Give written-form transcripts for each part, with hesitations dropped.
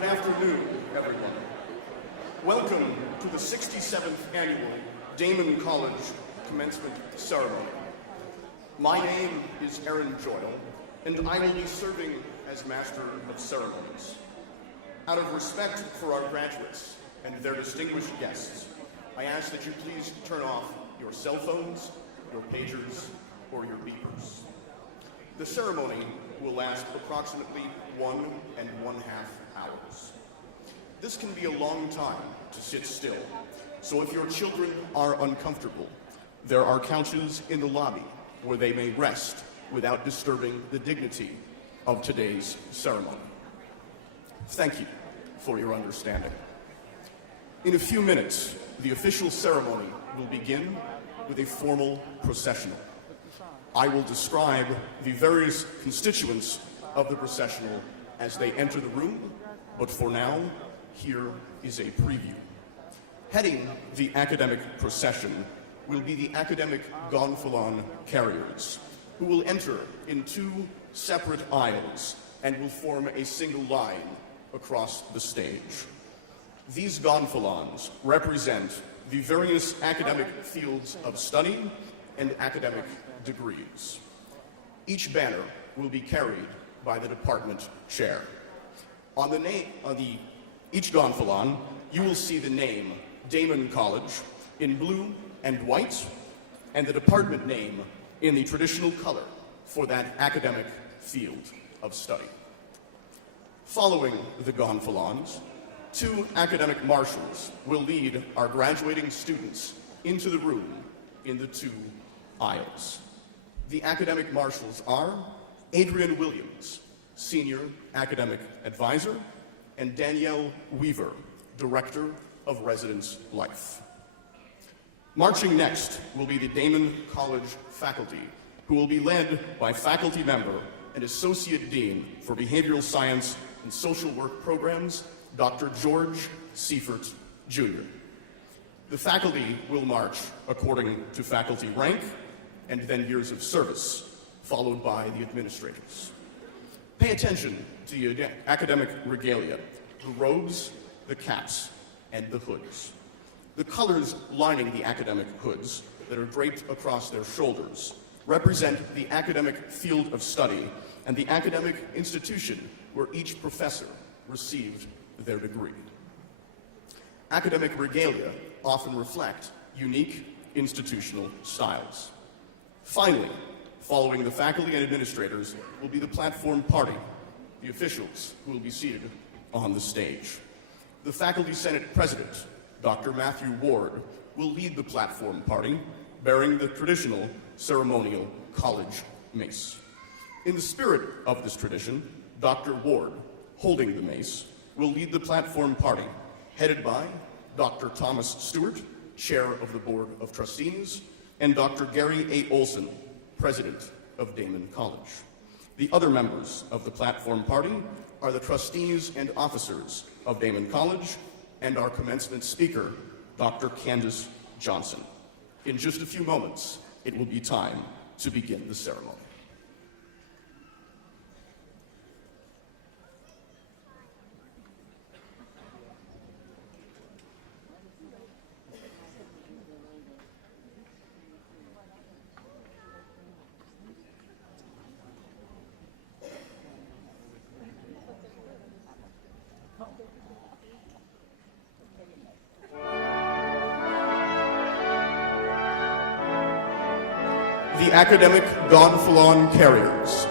Good afternoon, everyone. Welcome to the 67th annual Daemen College Commencement Ceremony. My name is Aaron Joyle, and I will be serving as Master of Ceremonies. Out of respect for our graduates and their distinguished guests, I ask that you please turn off your cell phones, your pagers, or your beepers. The ceremony will last approximately 1.5 hours. This can be a long time to sit still, so if your children are uncomfortable, there are couches in the lobby where they may rest without disturbing the dignity of today's ceremony. Thank you for your understanding. In a few minutes, the official ceremony will begin with a formal processional. I will describe the various constituents of the processional as they enter the room, but for now, here is a preview. Heading the academic procession will be the academic gonfalon carriers, who will enter in 2 separate aisles and will form a single line across the stage. These gonfalons represent the various academic fields of study and academic degrees. Each banner will be carried by the department chair. On each gonfalon, you will see the name Daemen College in blue and white, and the department name in the traditional color for that academic field of study. Following the gonfalons, 2 academic marshals will lead our graduating students into the room in the 2 aisles. The academic marshals are Adrian Williams, Senior Academic Advisor, and Danielle Weaver, Director of Residence Life. Marching next will be the Daemen College faculty, who will be led by faculty member and Associate Dean for Behavioral Science and Social Work Programs, Dr. George Seifert, Jr. The faculty will march according to faculty rank and then years of service, followed by the administrators. Pay attention to the academic regalia, the robes, the caps, and the hoods. The colors lining the academic hoods that are draped across their shoulders represent the academic field of study and the academic institution where each professor received their degree. Academic regalia often reflect unique institutional styles. Finally, following the faculty and administrators will be the platform party, the officials who will be seated on the stage. The Faculty Senate President, Dr. Matthew Ward, will lead the platform party, bearing the traditional ceremonial college mace. In the spirit of this tradition, Dr. Ward, holding the mace, will lead the platform party, headed by Dr. Thomas Stewart, Chair of the Board of Trustees, and Dr. Gary A. Olson, President of Daemen College. The other members of the platform party are the trustees and officers of Daemen College and our commencement speaker, Dr. Candace Johnson. In just a few moments, it will be time to begin the ceremony. The academic gonfalon carriers.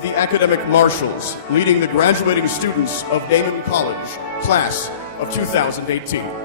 the academic marshals leading the graduating students of Daemen College, class of 2018.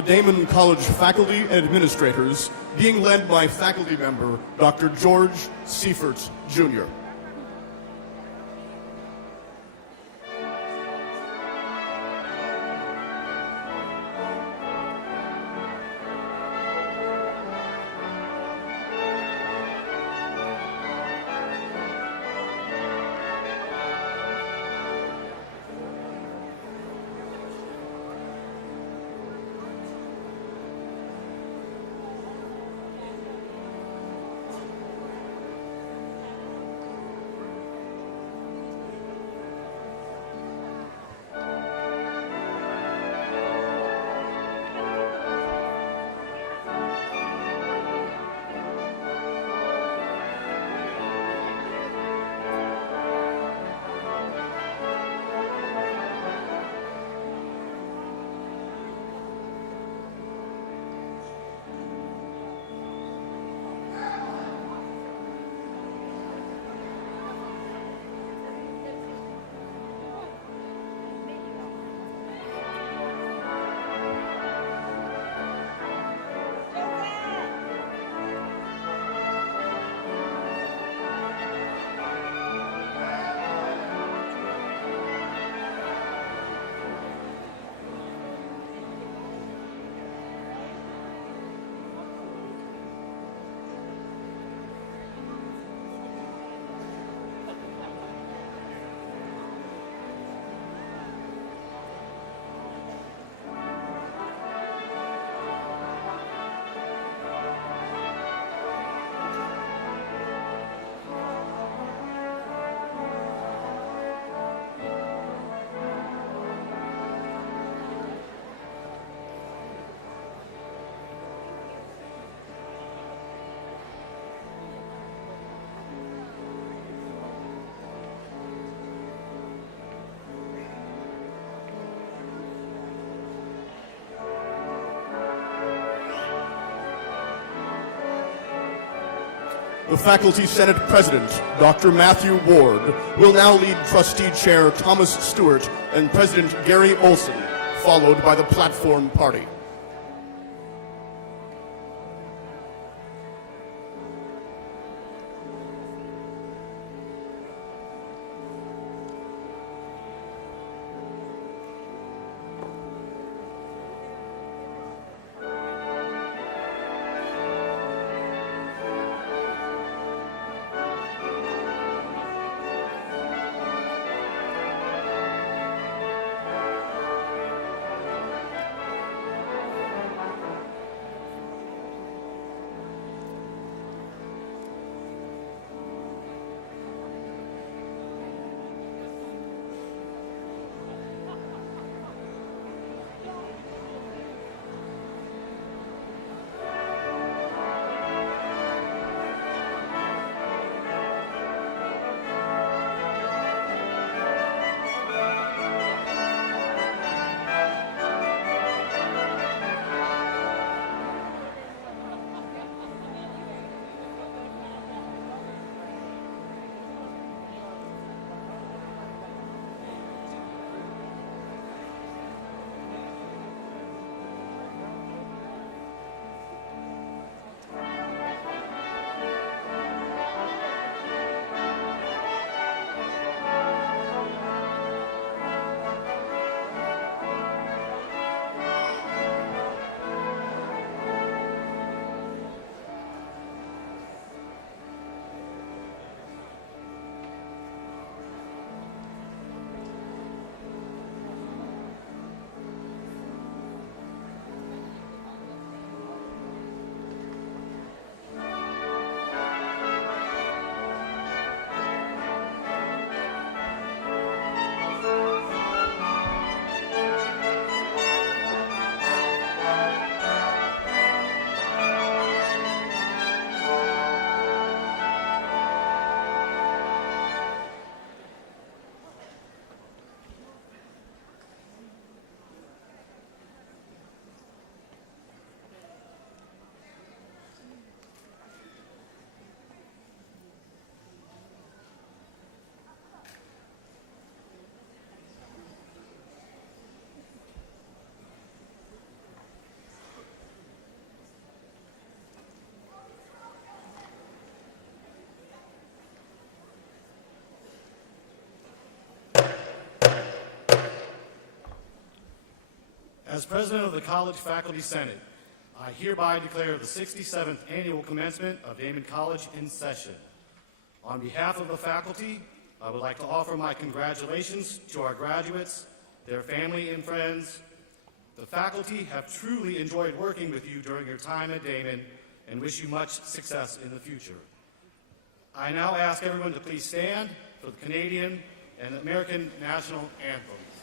the Daemen College faculty and administrators, being led by faculty member Dr. George Seifert, Jr. The Faculty Senate President, Dr. Matthew Ward, will now lead Trustee Chair Thomas Stewart and President Gary Olson, followed by the Platform Party. As President of the College Faculty Senate, I hereby declare the 67th Annual Commencement of Daemen College in session. On behalf of the faculty, I would like to offer my congratulations to our graduates, their family and friends. The faculty have truly enjoyed working with you during your time at Daemen and wish you much success in the future. I now ask everyone to please stand for the Canadian and American national anthems.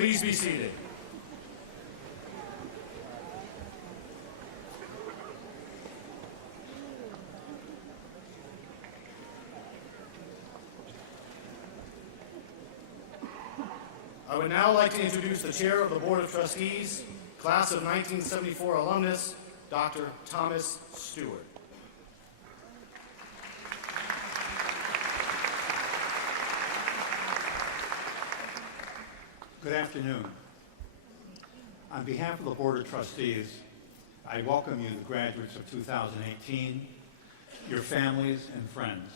Please be seated. I would now like to introduce the Chair of the Board of Trustees, Class of 1974 alumnus, Dr. Thomas Stewart. Good afternoon. On behalf of the Board of Trustees, I welcome you, the graduates of 2018, your families and friends.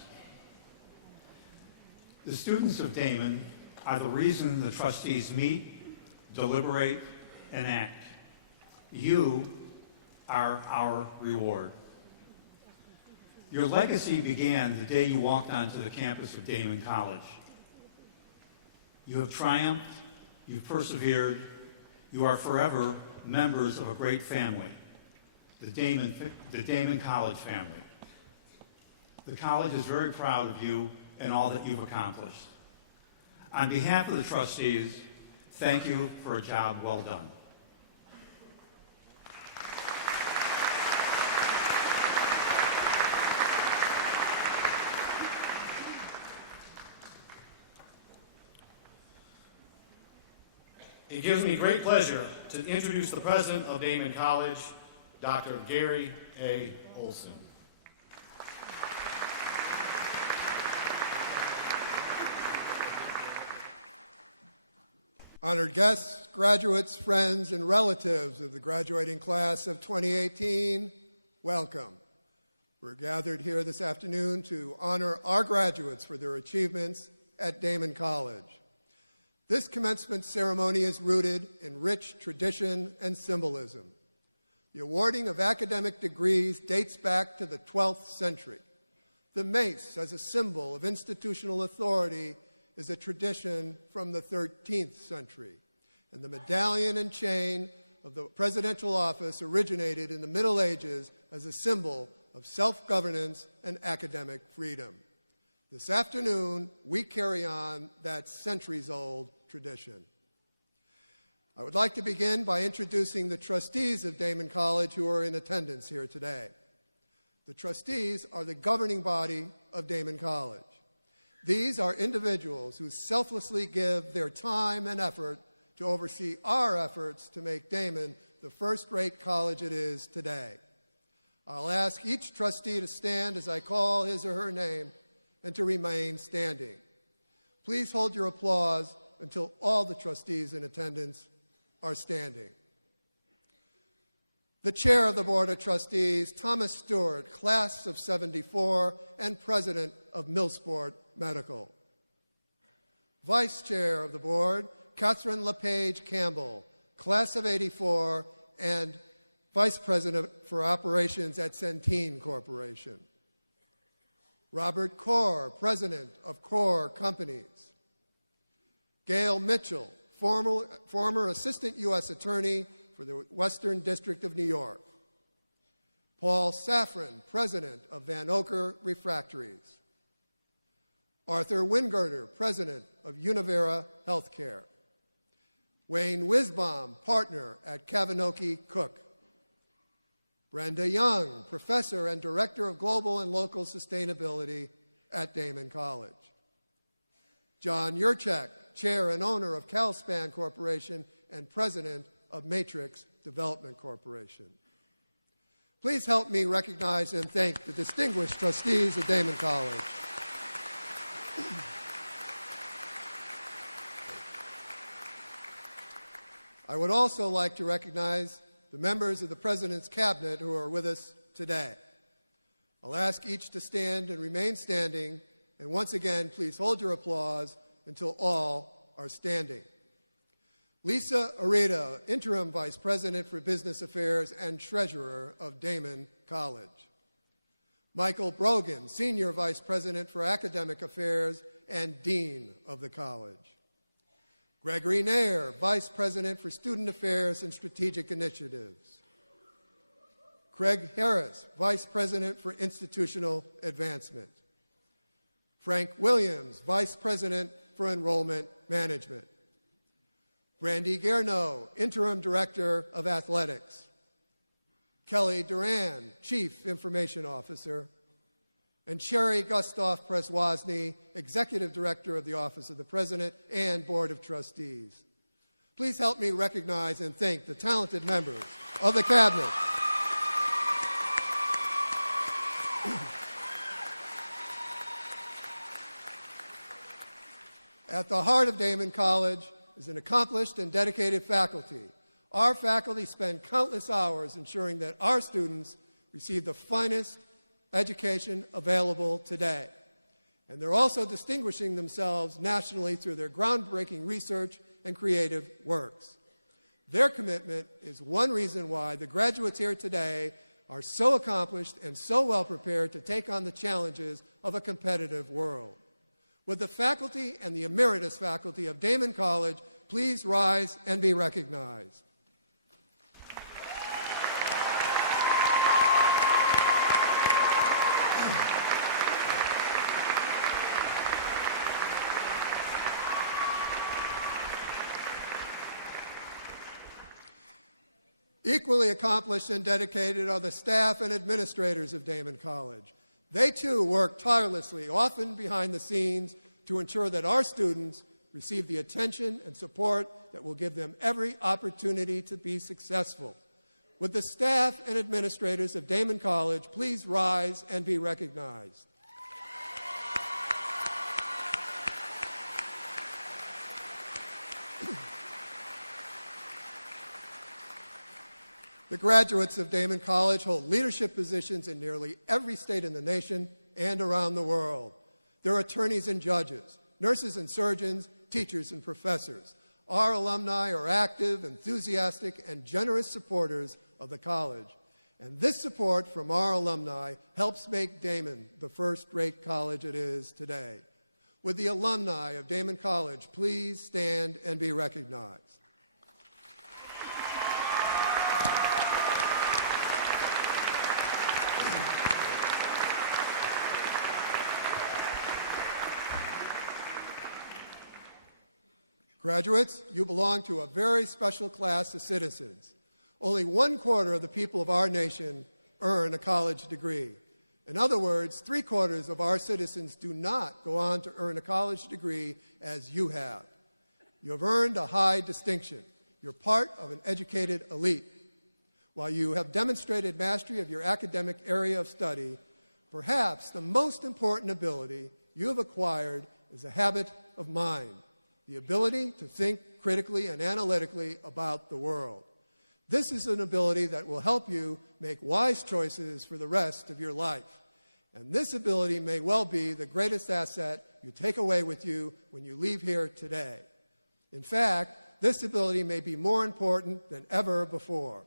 The students of Daemen are the reason the trustees meet, deliberate, and act. You are our reward. Your legacy began the day you walked onto the campus of Daemen College. You have triumphed, you've persevered, you are forever members of a great family, the Daemen College family. The college is very proud of you and all that you've accomplished. On behalf of the trustees, thank you for a job well done. It gives me great pleasure to introduce the president of Daemen College, Dr. Gary A. Olson. Honored guests, graduates, friends, and relatives of the graduating class of 2018, welcome. We're gathered here this afternoon to honor our graduates for their achievements at Daemen College. This commencement ceremony is rooted in rich tradition and symbolism. The awarding of academic degrees dates back to the 12th century. The mace, as a symbol of institutional authority, is a tradition from the 13th century, and the medallion and chain of the presidential office originated in the Middle Ages as a symbol of self-governance and academic freedom. This afternoon, we carry on that centuries-old tradition. I would like to begin by introducing the trustees of Daemen College who are in attendance here today. The trustees are the governing body of Daemen College. These are individuals who selflessly give their time and effort to oversee our efforts to make Daemen the first-rate college it is today. I'll ask each trustee to stand as I call his or her name and to remain standing. Please hold your applause until all the trustees in attendance are standing. The Chair of the Board of Trustees, Thomas Stewart, Class of 74 and President of Millsport Medical. Vice Chair of the Board, Catherine LePage Campbell, Class of 84 and Vice President for Operations at Centene Corporation. Robert Corr, President of Corr Companies. Gail Mitchell, former Assistant U.S. Attorney for the Western District of New York. Paul Safran, President of Van Oker Refractories. Arthur Wingirter, President of Univera Healthcare. Wayne Wisbaum, Partner at Kavinoky Cook. Brenda Young, Professor and Director of Global and Local Sustainability at Daemen College. John Yurchak, Chair and owner of Calspan Corporation and President of Matrix Development Corporation. Please help me recognize and thank the distinguished trustees of Daemen College. I would also like to recognize the members of the President's Cabinet who are with us today. I'll ask each to stand and remain standing, and once again, please hold your applause until all are standing. Lisa Arita, Interim Vice President for Business Affairs and Treasurer of Daemen College. Michael Brogan, Senior Vice President for Academic Affairs and Dean of the college. Gregory Nair, Vice President for Student Affairs and Strategic Initiatives. Craig Harris, Vice President for Institutional Advancement. Frank Williams, Vice President for Enrollment Management. Brandy Guerneau, Interim Director of Athletics. Kelly Duran, Chief Information Officer. And Sherry Gustav-Preswozny, Executive Director of the Office of the President and Board of Trustees. Please help me recognize and thank the talented members of the Cabinet. At the heart of Daemen College is an accomplished and dedicated faculty. Our faculty spend countless hours ensuring that our students receive the finest education available today. And they're also distinguishing themselves nationally through their groundbreaking research and creative works. Their commitment is one reason why the graduates here today are so accomplished and so well prepared to take on the challenges of a competitive world. Would the faculty and the emeritus faculty of Daemen College please rise and be recognized? Equally accomplished and dedicated are the staff and administrators of Daemen College. They too work tirelessly, often behind the scenes, to ensure that our students receive the attention and support that will give them every opportunity to be successful. Would the staff and administrators of Daemen College please rise and be recognized? The graduates of Daemen College hold leadership positions in nearly every state in the nation and around the world. They're attorneys and judges, nurses and surgeons, teachers and professors. Our alumni are active, enthusiastic, and generous supporters of the college. And this support from our alumni helps make Daemen the first-rate college it is today. Would the alumni of Daemen College please stand and be recognized? Graduates, you belong to a very special class of citizens. Only 1/4 of the people of our nation earn a college degree. In other words, 3/4 of our citizens do not go on to earn a college degree as you have. You have earned a high distinction. You're part of an educated elite. While you have demonstrated mastery of your academic area of study, perhaps the most important ability you have acquired is a habit of mind, the ability to think critically and analytically about the world. This is an ability that will help you make wise choices for the rest of your life. And this ability may well be the greatest asset you take away with you when you leave here today. In fact, this ability may be more important than ever before.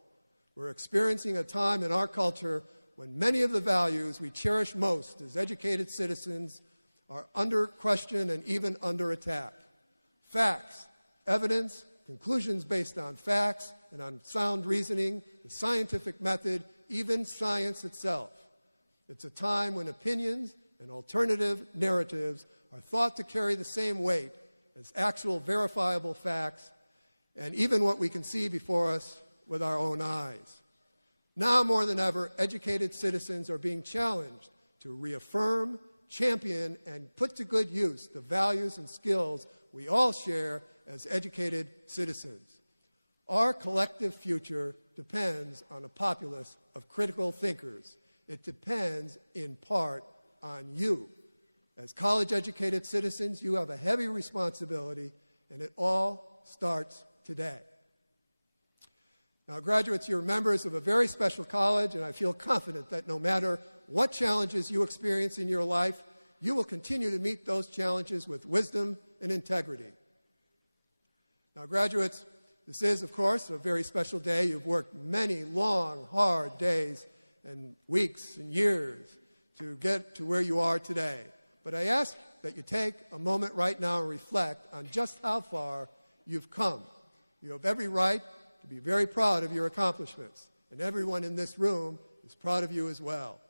We're experiencing a time in our culture when many of the values we cherish most as educated citizens are under question and even under attack. Facts, evidence, conclusions based on facts and on sound reasoning, the scientific method, even science itself. It's a time when opinions and alternative narratives are thought to carry the same weight as actual verifiable facts and even what we can see before us with our own eyes. Now more than ever, educated citizens are being challenged to reaffirm, champion, and put to good use the values and skills we all share as educated citizens. Our collective future depends on a populace of critical thinkers. It depends in part on you. As college-educated citizens, you have a heavy responsibility, and it all starts today. Now, graduates, you're members of a very special college, and I feel confident that no matter what challenges you experience in your life, you will continue to meet those challenges with wisdom and integrity. Now, graduates, this is, of course, a very special day. You've worked many long, hard days and weeks and years to get to where you are today. But I ask that you take a moment right now and reflect on just how far you've come. You have every right to be very proud of your accomplishments, and everyone in this room is proud of you as well.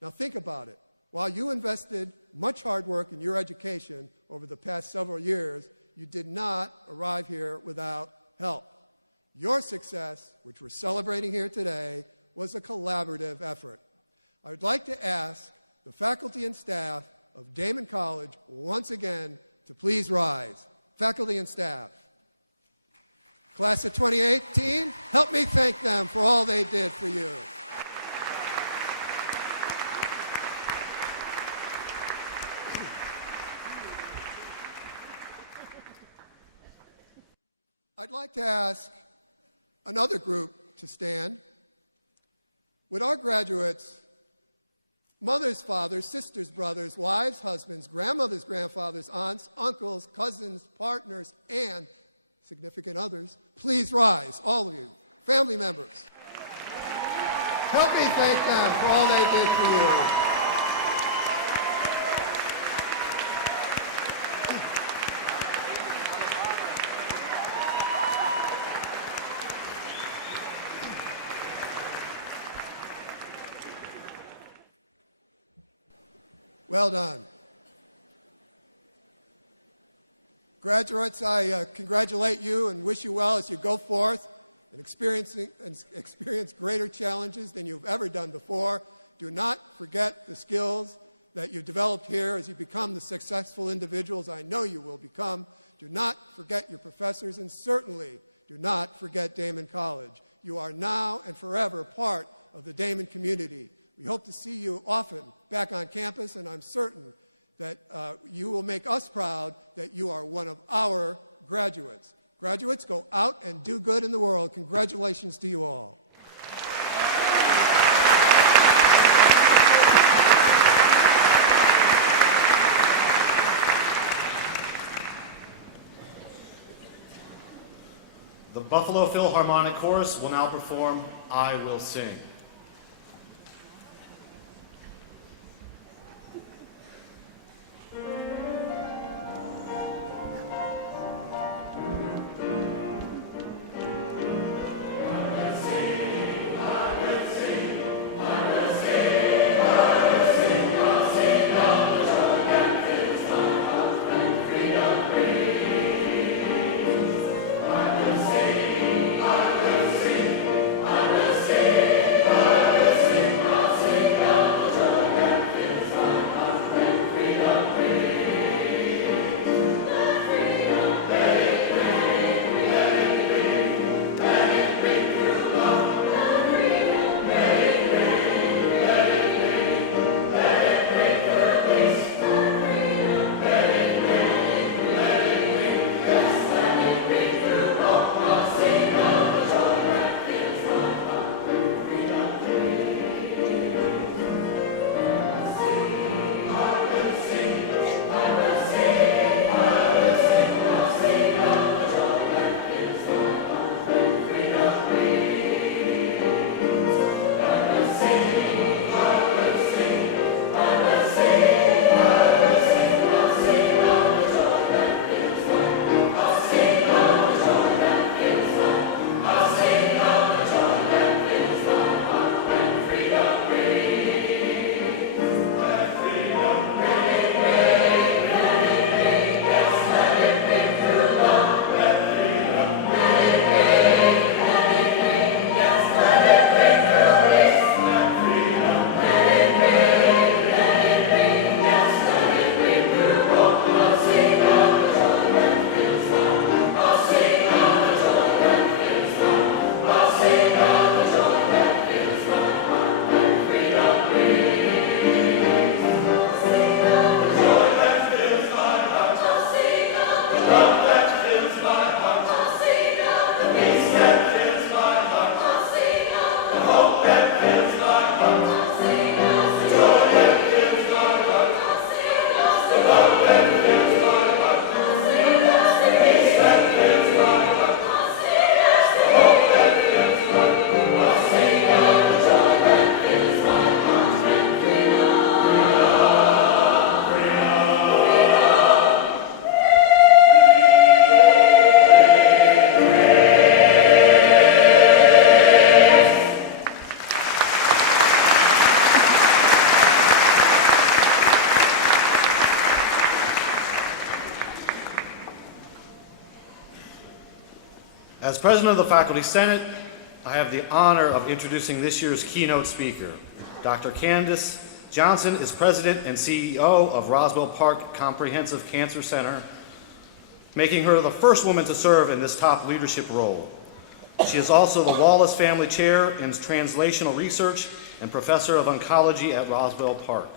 Now think about it. While you invested much hard work in your education over the past several years, You did not arrive here without help. Your success, which we're celebrating here today, was a collaborative effort. I would like to ask the faculty and staff of Daemen College once again to please rise. Faculty and staff. Class of 2018, help me thank them for all they did for you. I'd like to ask another group to stand. Would our graduates, mothers, fathers, sisters, brothers, wives, husbands, grandmothers, grandfathers, aunts, uncles, cousins, partners, and significant others, please rise, all of you, family members. Help me thank them for all they did for you. Well done. Graduates, I congratulate you and wish you well as you go forth and experience greater challenges than you've ever done before. Do not forget the skills that you developed here as you become the successful individuals I know you will become. Do not forget your professors, and certainly do not forget Daemen College. You are now and forever part of the Daemen community. We hope to see you often back on campus, and I'm certain that you will make us proud that you are one of our graduates. Graduates, go out and do good in the world. Congratulations to you all. The Buffalo Philharmonic Chorus will now perform I Will Sing. As President of the Faculty Senate, I have the honor of introducing this year's keynote speaker. Dr. Candace Johnson is President and CEO of Roswell Park Comprehensive Cancer Center, making her the first woman to serve in this top leadership role. She is also the Wallace Family Chair in Translational Research and Professor of Oncology at Roswell Park.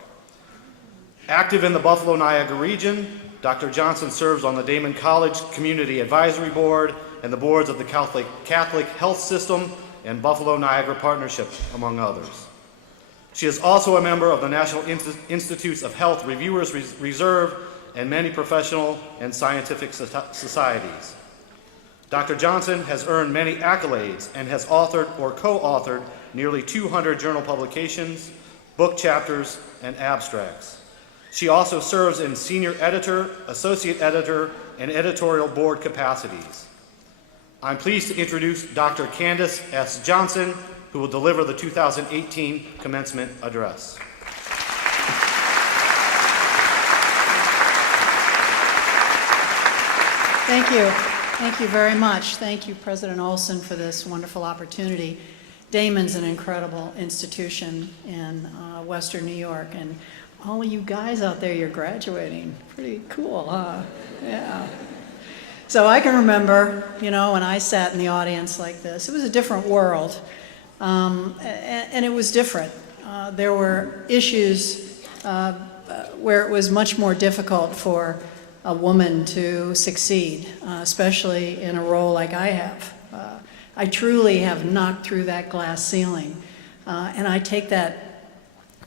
Active in the Buffalo-Niagara region, Dr. Johnson serves on the Daemen College Community Advisory Board and the boards of the Catholic Health System and Buffalo-Niagara Partnership, among others. She is also a member of the National Institutes of Health Reviewers Reserve and many professional and scientific societies. Dr. Johnson has earned many accolades and has authored or co-authored nearly 200 journal publications, book chapters, and abstracts. She also serves in senior editor, associate editor, and editorial board capacities. I'm pleased to introduce Dr. Candace S. Johnson, who will deliver the 2018 commencement address. Thank you. Thank you very much. Thank you, President Olson, for this wonderful opportunity. Daemen's an incredible institution in Western New York, and all of you guys out there, you're graduating. Pretty cool, huh? Yeah. So I can remember, when I sat in the audience like this, it was a different world. And it was different. There were issues where it was much more difficult for a woman to succeed, especially in a role like I have. I truly have knocked through that glass ceiling, and I take that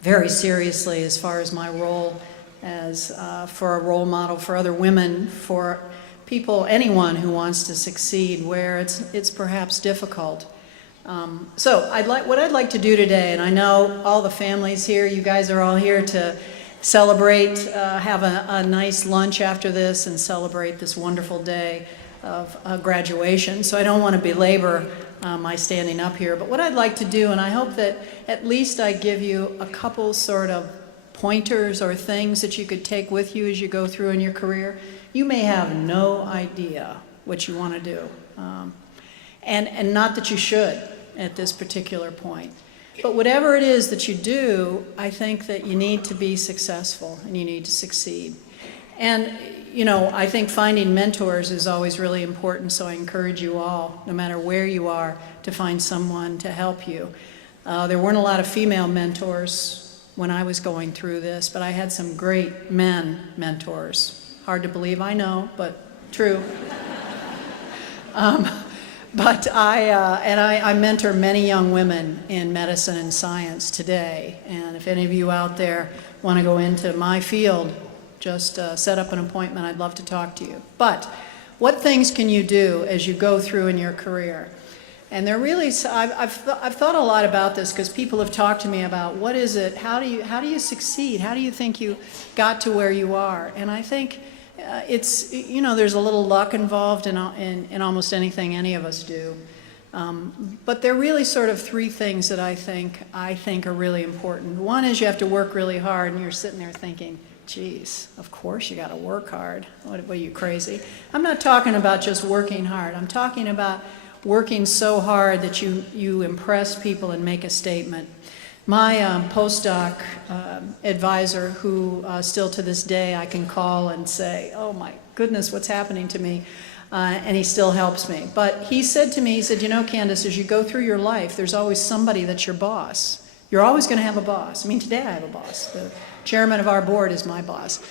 very seriously as far as my role as for a role model for other women, for people, anyone who wants to succeed where it's perhaps difficult. So what I'd like to do today, and I know all the families here, you guys are all here to celebrate, have a nice lunch after this and celebrate this wonderful day of graduation. So I don't want to belabor my standing up here, but what I'd like to do, and I hope that at least I give you a couple sort of pointers or things that you could take with you as you go through in your career. You may have no idea what you want to do. And not that you should at this particular point. But whatever it is that you do, I think that you need to be successful and you need to succeed. And, I think finding mentors is always really important, so I encourage you all, no matter where you are, to find someone to help you. There weren't a lot of female mentors when I was going through this, but I had some great men mentors. Hard to believe, I know, but true. But I mentor many young women in medicine and science today. And if any of you out there want to go into my field, just set up an appointment. I'd love to talk to you. But what things can you do as you go through in your career? And they're really, I've thought a lot about this because people have talked to me about what is it, how do you succeed? How do you think you got to where you are? And I think it's, there's a little luck involved in almost anything any of us do. But there are really sort of three things that I think are really important. One is you have to work really hard, and you're sitting there thinking, geez, of course you got to work hard. What are you, crazy? I'm not talking about just working hard. I'm talking about working so hard that you impress people and make a statement. My postdoc advisor, who still to this day I can call and say, oh my goodness, what's happening to me? And he still helps me. But he said to me, he said, Candace, as you go through your life, there's always somebody that's your boss. You're always going to have a boss. I mean, today I have a boss. The chairman of our board is my boss.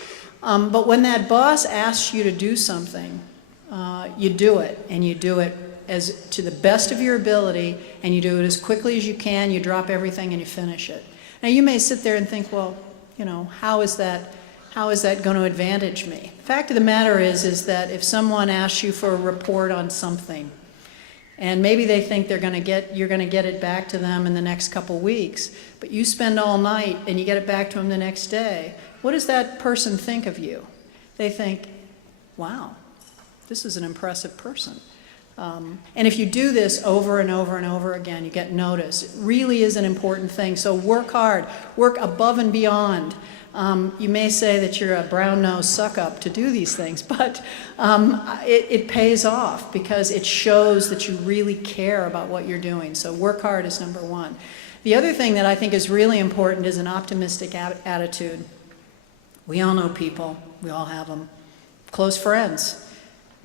But when that boss asks you to do something, you do it, and you do it as to the best of your ability, and you do it as quickly as you can. You drop everything and you finish it. Now you may sit there and think, well, how is that going to advantage me? The fact of the matter is that if someone asks you for a report on something, and maybe they think you're going to get it back to them in the next couple weeks, but you spend all night and you get it back to them the next day, what does that person think of you? They think, wow, this is an impressive person. And if you do this over and over and over again, you get noticed. It really is an important thing. So work hard, work above and beyond. You may say that you're a brown-nosed suck-up to do these things, but it pays off because it shows that you really care about what you're doing. So work hard is number one. The other thing that I think is really important is an optimistic attitude. We all know people, we all have them. Close friends.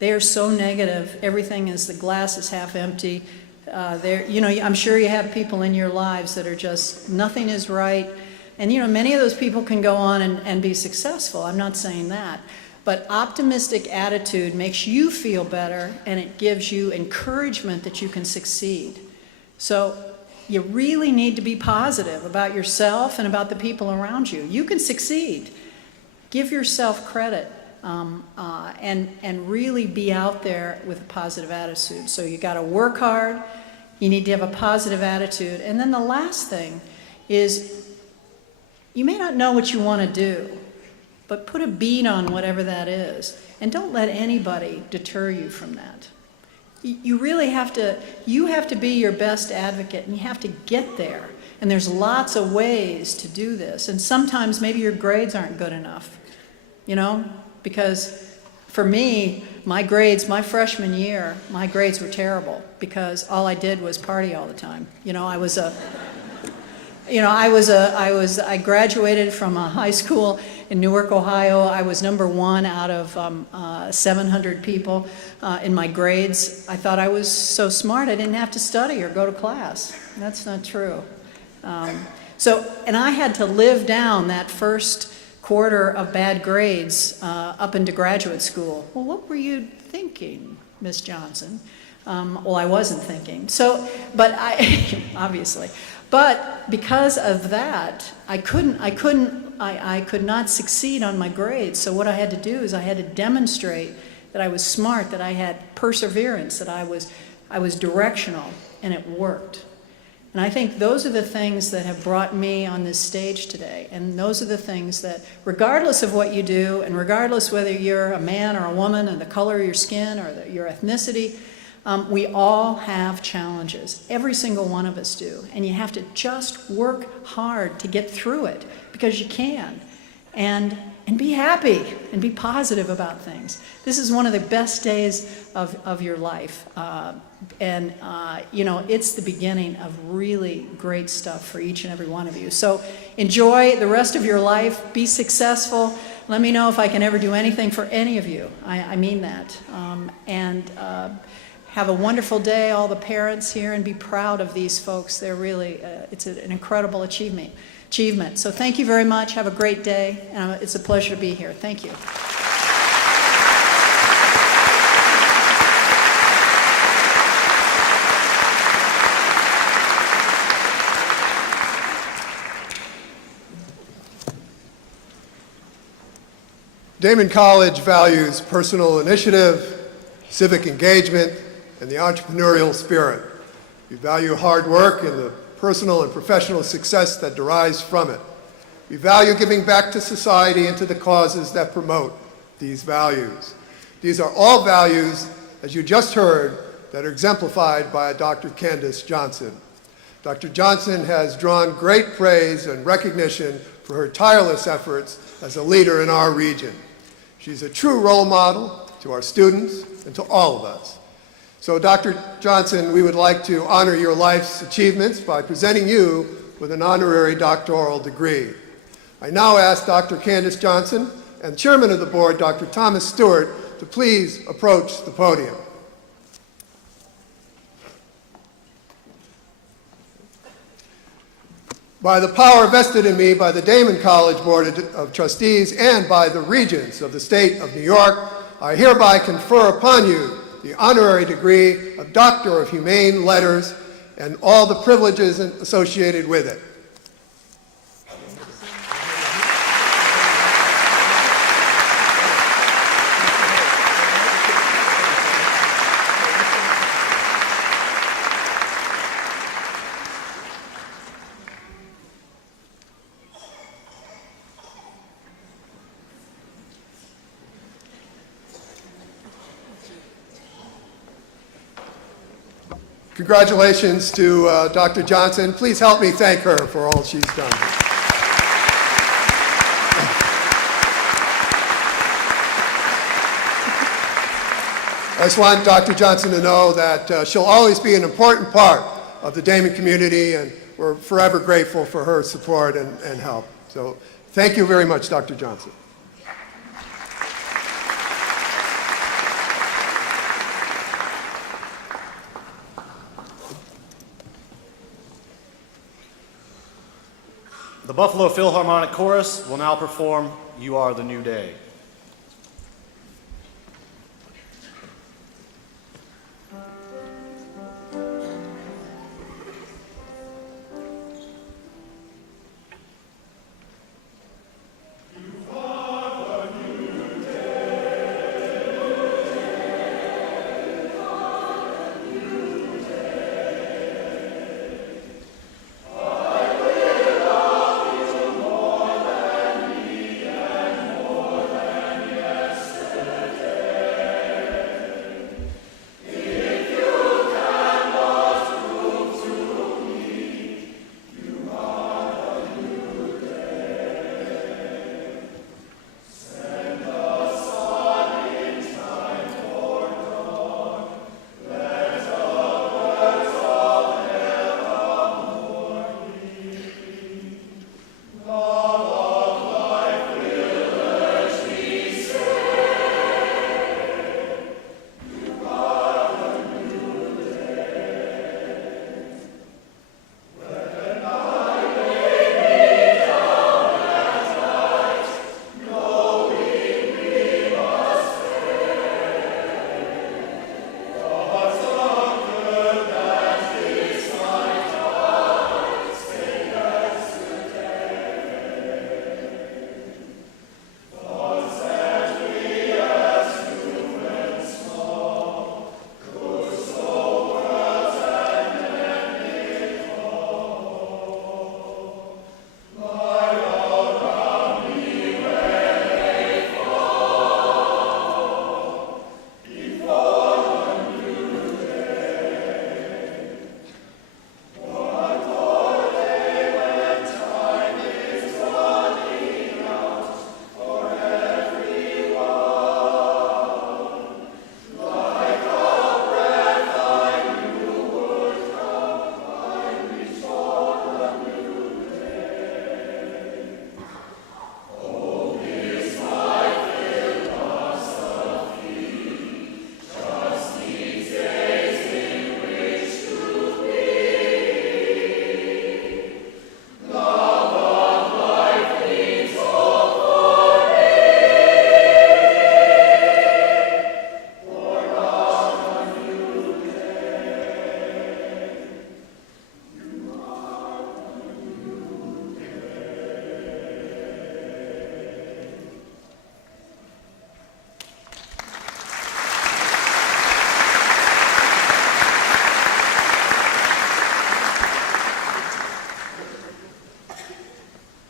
They are so negative. Everything is, the glass is half empty. I'm sure you have people in your lives that are just, nothing is right. And many of those people can go on and be successful. I'm not saying that. But optimistic attitude makes you feel better, and it gives you encouragement that you can succeed. So you really need to be positive about yourself and about the people around you. You can succeed. Give yourself credit. And really be out there with a positive attitude. So you got to work hard, you need to have a positive attitude. And then the last thing is, you may not know what you want to do, but put a beat on whatever that is. And don't let anybody deter you from that. You really have to be your best advocate, and you have to get there. And there's lots of ways to do this. And sometimes maybe your grades aren't good enough, because for me, my freshman year, my grades were terrible because all I did was party all the time. I graduated from a high school in Newark, Ohio. I was number one out of 700 people in my grades. I thought I was so smart I didn't have to study or go to class. That's not true. And I had to live down that first quarter of bad grades up into graduate school. Well, what were you thinking, Miss Johnson? Well, I wasn't thinking. Obviously. But because of that, I could not succeed on my grades. So what I had to do is I had to demonstrate that I was smart, that I had perseverance, that I was directional, and it worked. And I think those are the things that have brought me on this stage today. And those are the things that, regardless of what you do, and regardless whether you're a man or a woman, and the color of your skin or your ethnicity, we all have challenges. Every single one of us do. And you have to just work hard to get through it, because you can. And be happy and be positive about things. This is one of the best days of your life. It's the beginning of really great stuff for each and every one of you. So enjoy the rest of your life. Be successful. Let me know if I can ever do anything for any of you. I mean that. Have a wonderful day, all the parents here, and be proud of these folks. They're really, it's an incredible achievement. So thank you very much. Have a great day. It's a pleasure to be here. Thank you. Daemen College values personal initiative, civic engagement, and the entrepreneurial spirit. We value hard work and the personal and professional success that derives from it. We value giving back to society and to the causes that promote these values. These are all values, as you just heard, that are exemplified by Dr. Candace Johnson. Dr. Johnson has drawn great praise and recognition for her tireless efforts as a leader in our region. She's a true role model to our students and to all of us. So, Dr. Johnson, we would like to honor your life's achievements by presenting you with an honorary doctoral degree. I now ask Dr. Candace Johnson and Chairman of the Board, Dr. Thomas Stewart, to please approach the podium. By the power vested in me by the Daemen College Board of Trustees and by the Regents of the State of New York, I hereby confer upon you the honorary degree of Doctor of Humane Letters and all the privileges associated with it. Congratulations to Dr. Johnson. Please help me thank her for all she's done. I just want Dr. Johnson to know that she'll always be an important part of the Daemen community, and we're forever grateful for her support and help. So thank you very much, Dr. Johnson. The Buffalo Philharmonic Chorus will now perform "You Are the New Day."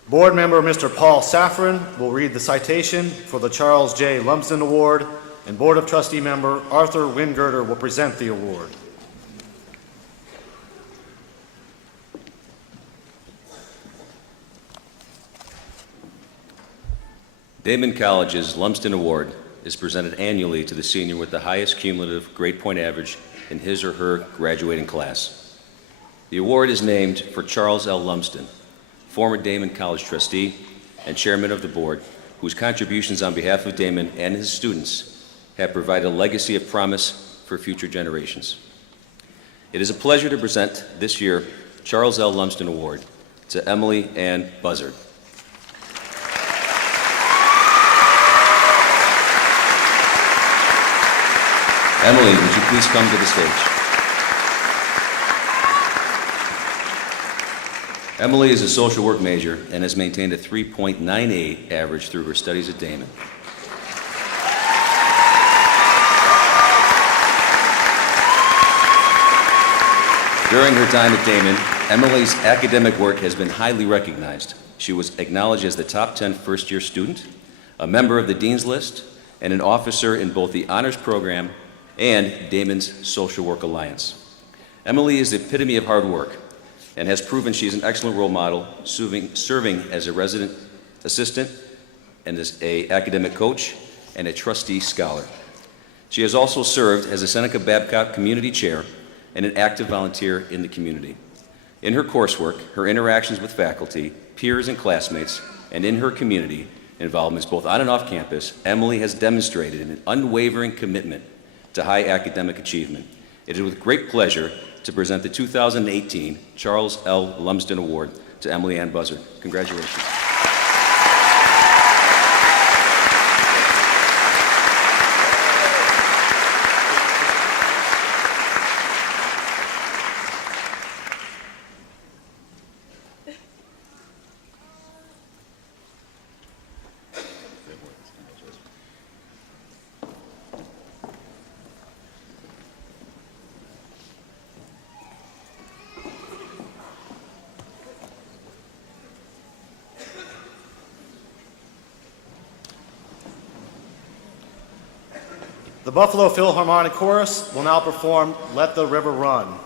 Board member Mr. Paul Safran will read the citation for the Charles J. Lumsden Award, and Board of Trustee member Arthur Wingirter will present the award. Daemen College's Lumsden Award is presented annually to the senior with the highest cumulative grade point average in his or her graduating class. The award is named for Charles L. Lumsden, former Daemen College trustee and chairman of the board, whose contributions on behalf of Daemen and his students have provided a legacy of promise for future generations. It is a pleasure to present this year Charles L. Lumsden Award to Emily Ann Buzzard. Emily, would you please come to the stage? Emily is a social work major and has maintained a 3.98 average through her studies at Daemen. During her time at Daemen, Emily's academic work has been highly recognized. She was acknowledged as the top 10 first-year student, a member of the Dean's List, and an officer in both the Honors Program and Daemen's Social Work Alliance. Emily is the epitome of hard work and has proven she's an excellent role model, serving as a resident assistant and as an academic coach and a trustee scholar. She has also served as a Seneca Babcock Community Chair and an active volunteer in the community. In her coursework, her interactions with faculty, peers, and classmates, and in her community involvements both on and off campus, Emily has demonstrated an unwavering commitment to high academic achievement. It is with great pleasure to present the 2018 Charles L. Lumsden Award to Emily Ann Buzzard. Congratulations. The Buffalo Philharmonic Chorus will now perform Let the River Run.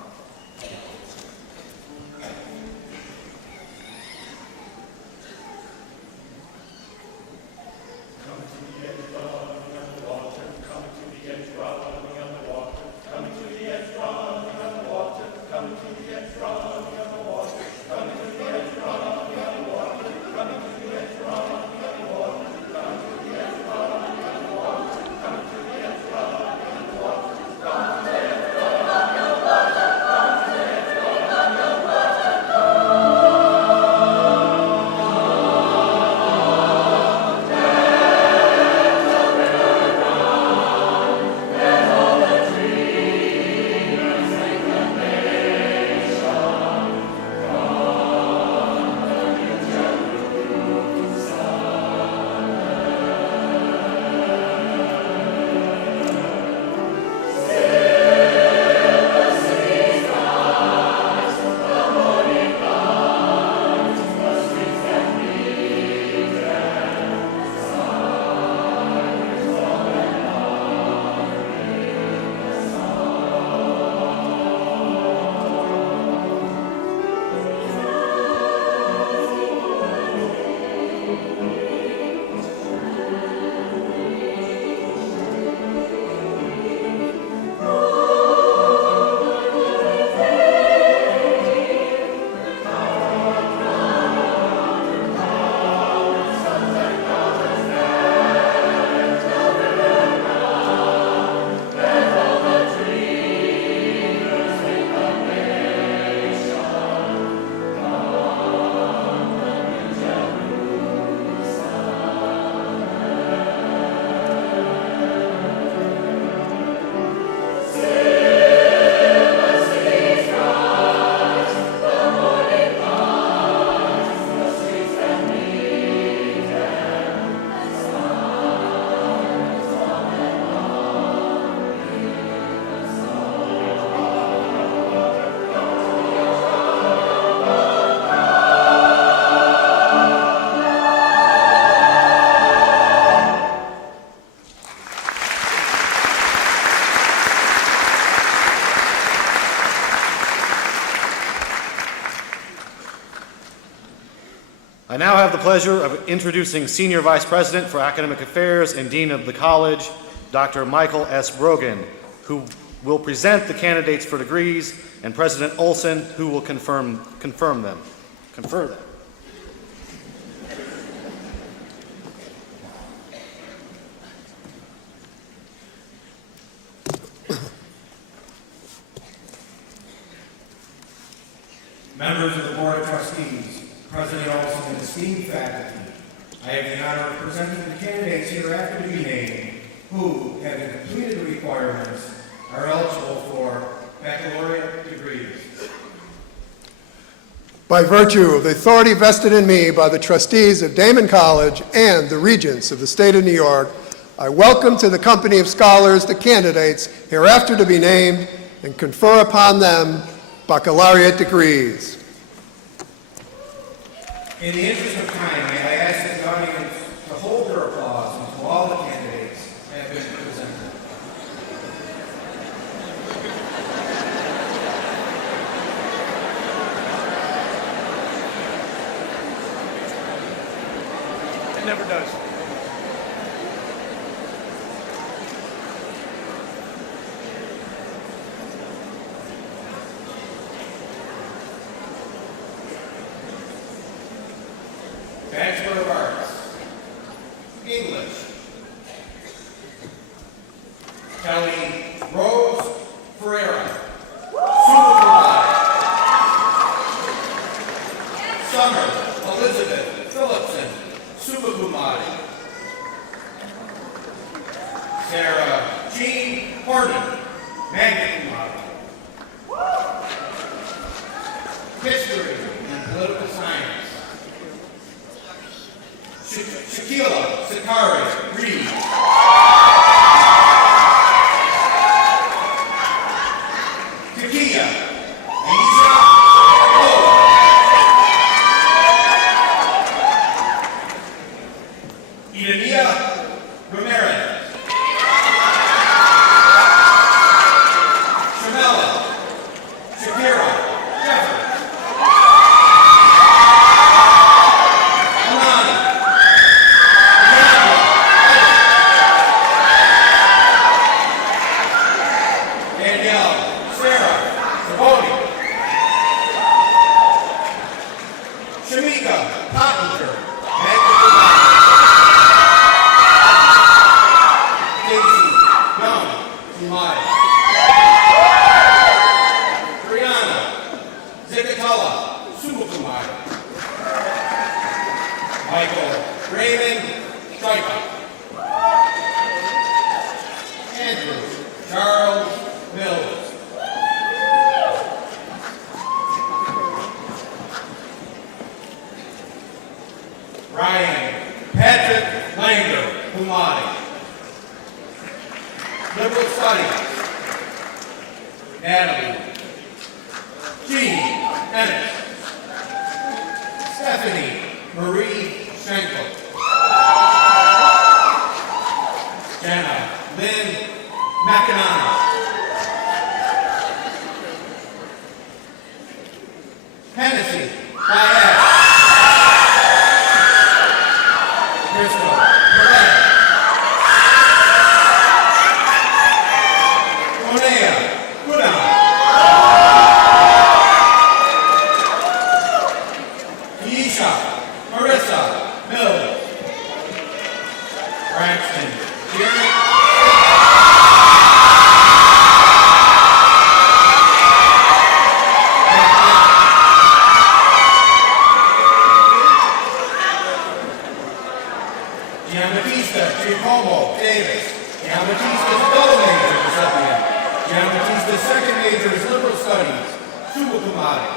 I now have the pleasure of introducing Senior Vice President for Academic Affairs and Dean of the College, Dr. Michael S. Brogan, who will present the candidates for degrees, and President Olson, who will confer them. Members of the Board of Trustees, President Olson, and esteemed faculty, I have the honor of presenting the candidates hereafter to be named who, having completed the requirements, are eligible for baccalaureate degrees. By virtue of the authority vested in me by the trustees of Daemen College and the regents of the state of New York, I welcome to the company of scholars the candidates hereafter to be named and confer upon them baccalaureate degrees. In the interest of time, may I ask that the audience to hold their applause until all the candidates have been presented. It never does. Bachelor of Arts, English. Kelly Rose Ferreira, summa cum laude. Summer Elizabeth Phillipson, summa cum laude. Sarah Jean Horton, magna cum laude. History and political science. Shaquila Sakari Reed. Takia Aisha Lowe. Idania Ramirez. Shamela Shakira Jeffers. Amani Leandra Evans. Danielle Sarah Savoni. Shamika Pottinger, magna cum laude. Daisy Young, cum laude. Brianna Zicatella, summa cum laude. Michael Raymond Stryker. Andrew Charles Mills. Ryan Patrick Langer, cum laude. Liberal Studies. Natalie Jean Ennis. Stephanie Marie Schenkel. Jenna Lynn McInerney. Hennessy Diaz. Crystal Perez. Onea Gudon. Keisha Marissa Mills. Braxton Jeremy. Giambattista Giacomo Davis. Giambattista's double major recipient. Giambattista's second major is liberal studies, summa cum laude.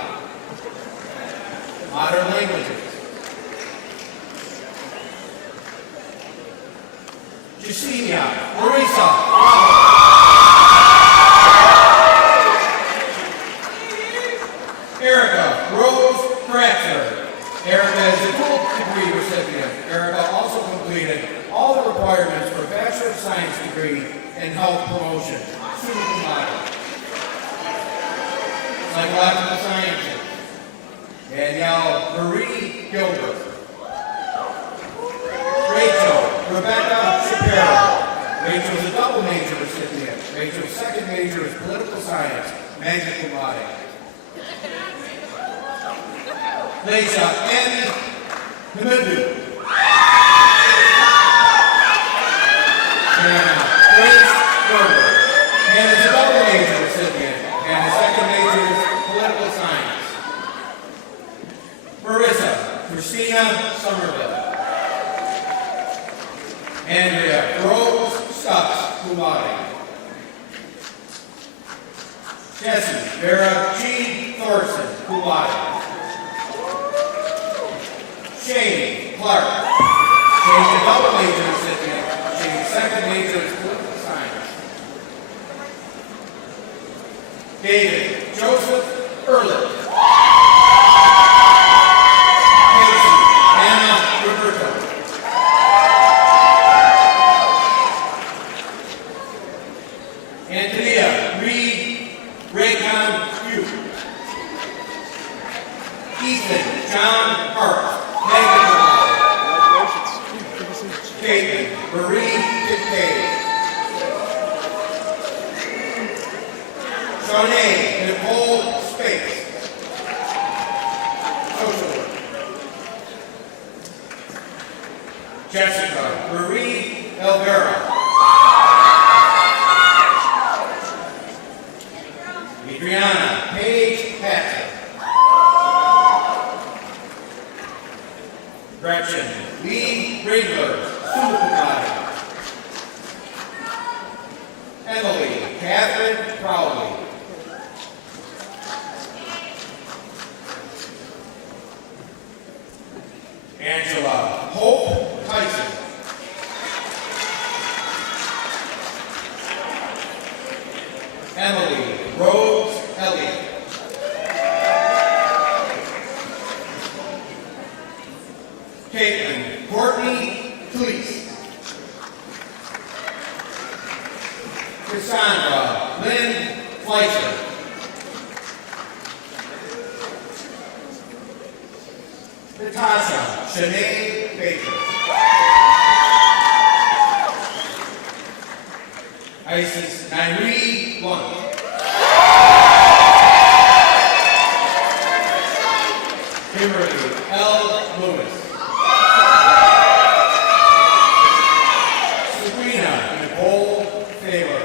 Modern languages. Yesenia Marisa Ramos. Erica Rose Kratzer. Erica is a dual degree recipient. Erica also completed all the requirements for a Bachelor of Science degree in health promotion, summa cum laude. Psychological sciences. Danielle Marie Gilbert. Rachel Rebecca Shapiro. Rachel's a double major recipient. Rachel's second major is political science, magna cum laude. Leisha Annie Hamidu. Hannah Grace Gerber. Hannah's a double major recipient. Hannah's second major is political science. Marissa Christina Somerville. Andrea Rose Stutz, cum laude. Jessie Vera G. Thorson, cum laude. Shane Clark. Shane's a double major recipient. Shane's second major is political science. David Joseph Ehrlich. Casey Anna Roberto. Antonia Reed Raycon Hugh. Ethan John Hart, magna cum laude. Caitlin Marie Kincaid. Shawnee Nicole Space, social work. Jessica Marie Elvera. Adriana Paige Patrick. Gretchen Lee Ringler, summa cum laude. Emily Catherine Crowley. Angela Hope Tyson. Emily Rose Elliott. Caitlin Courtney Cleese. Cassandra Lynn Fleischer. Natasha Shanae Baker. Isis Nairi Blunt. Kimberly L. Lewis. Sabrina Nicole Taylor.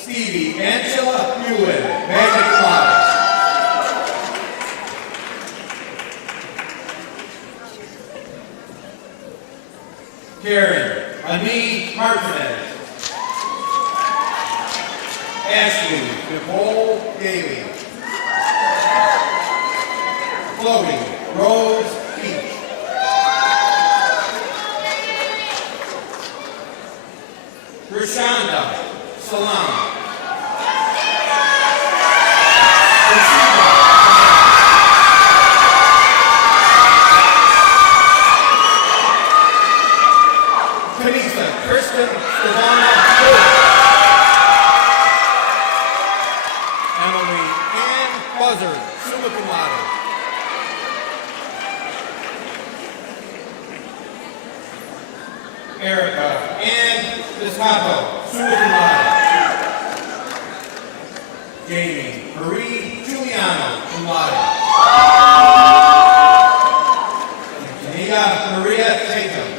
Stevie Angela Ewan, magna cum laude. Karen Ani Martinez. Ashley Nicole Daly. Chloe Rose Beach. Rashonda Salam. Kanisa Kristen Savannah Lewis. Emily Ann Buzzard, summa cum laude. Erica Ann Piscato, summa cum laude. Jamie Marie Giuliano, cum laude. Tania Maria Tatum.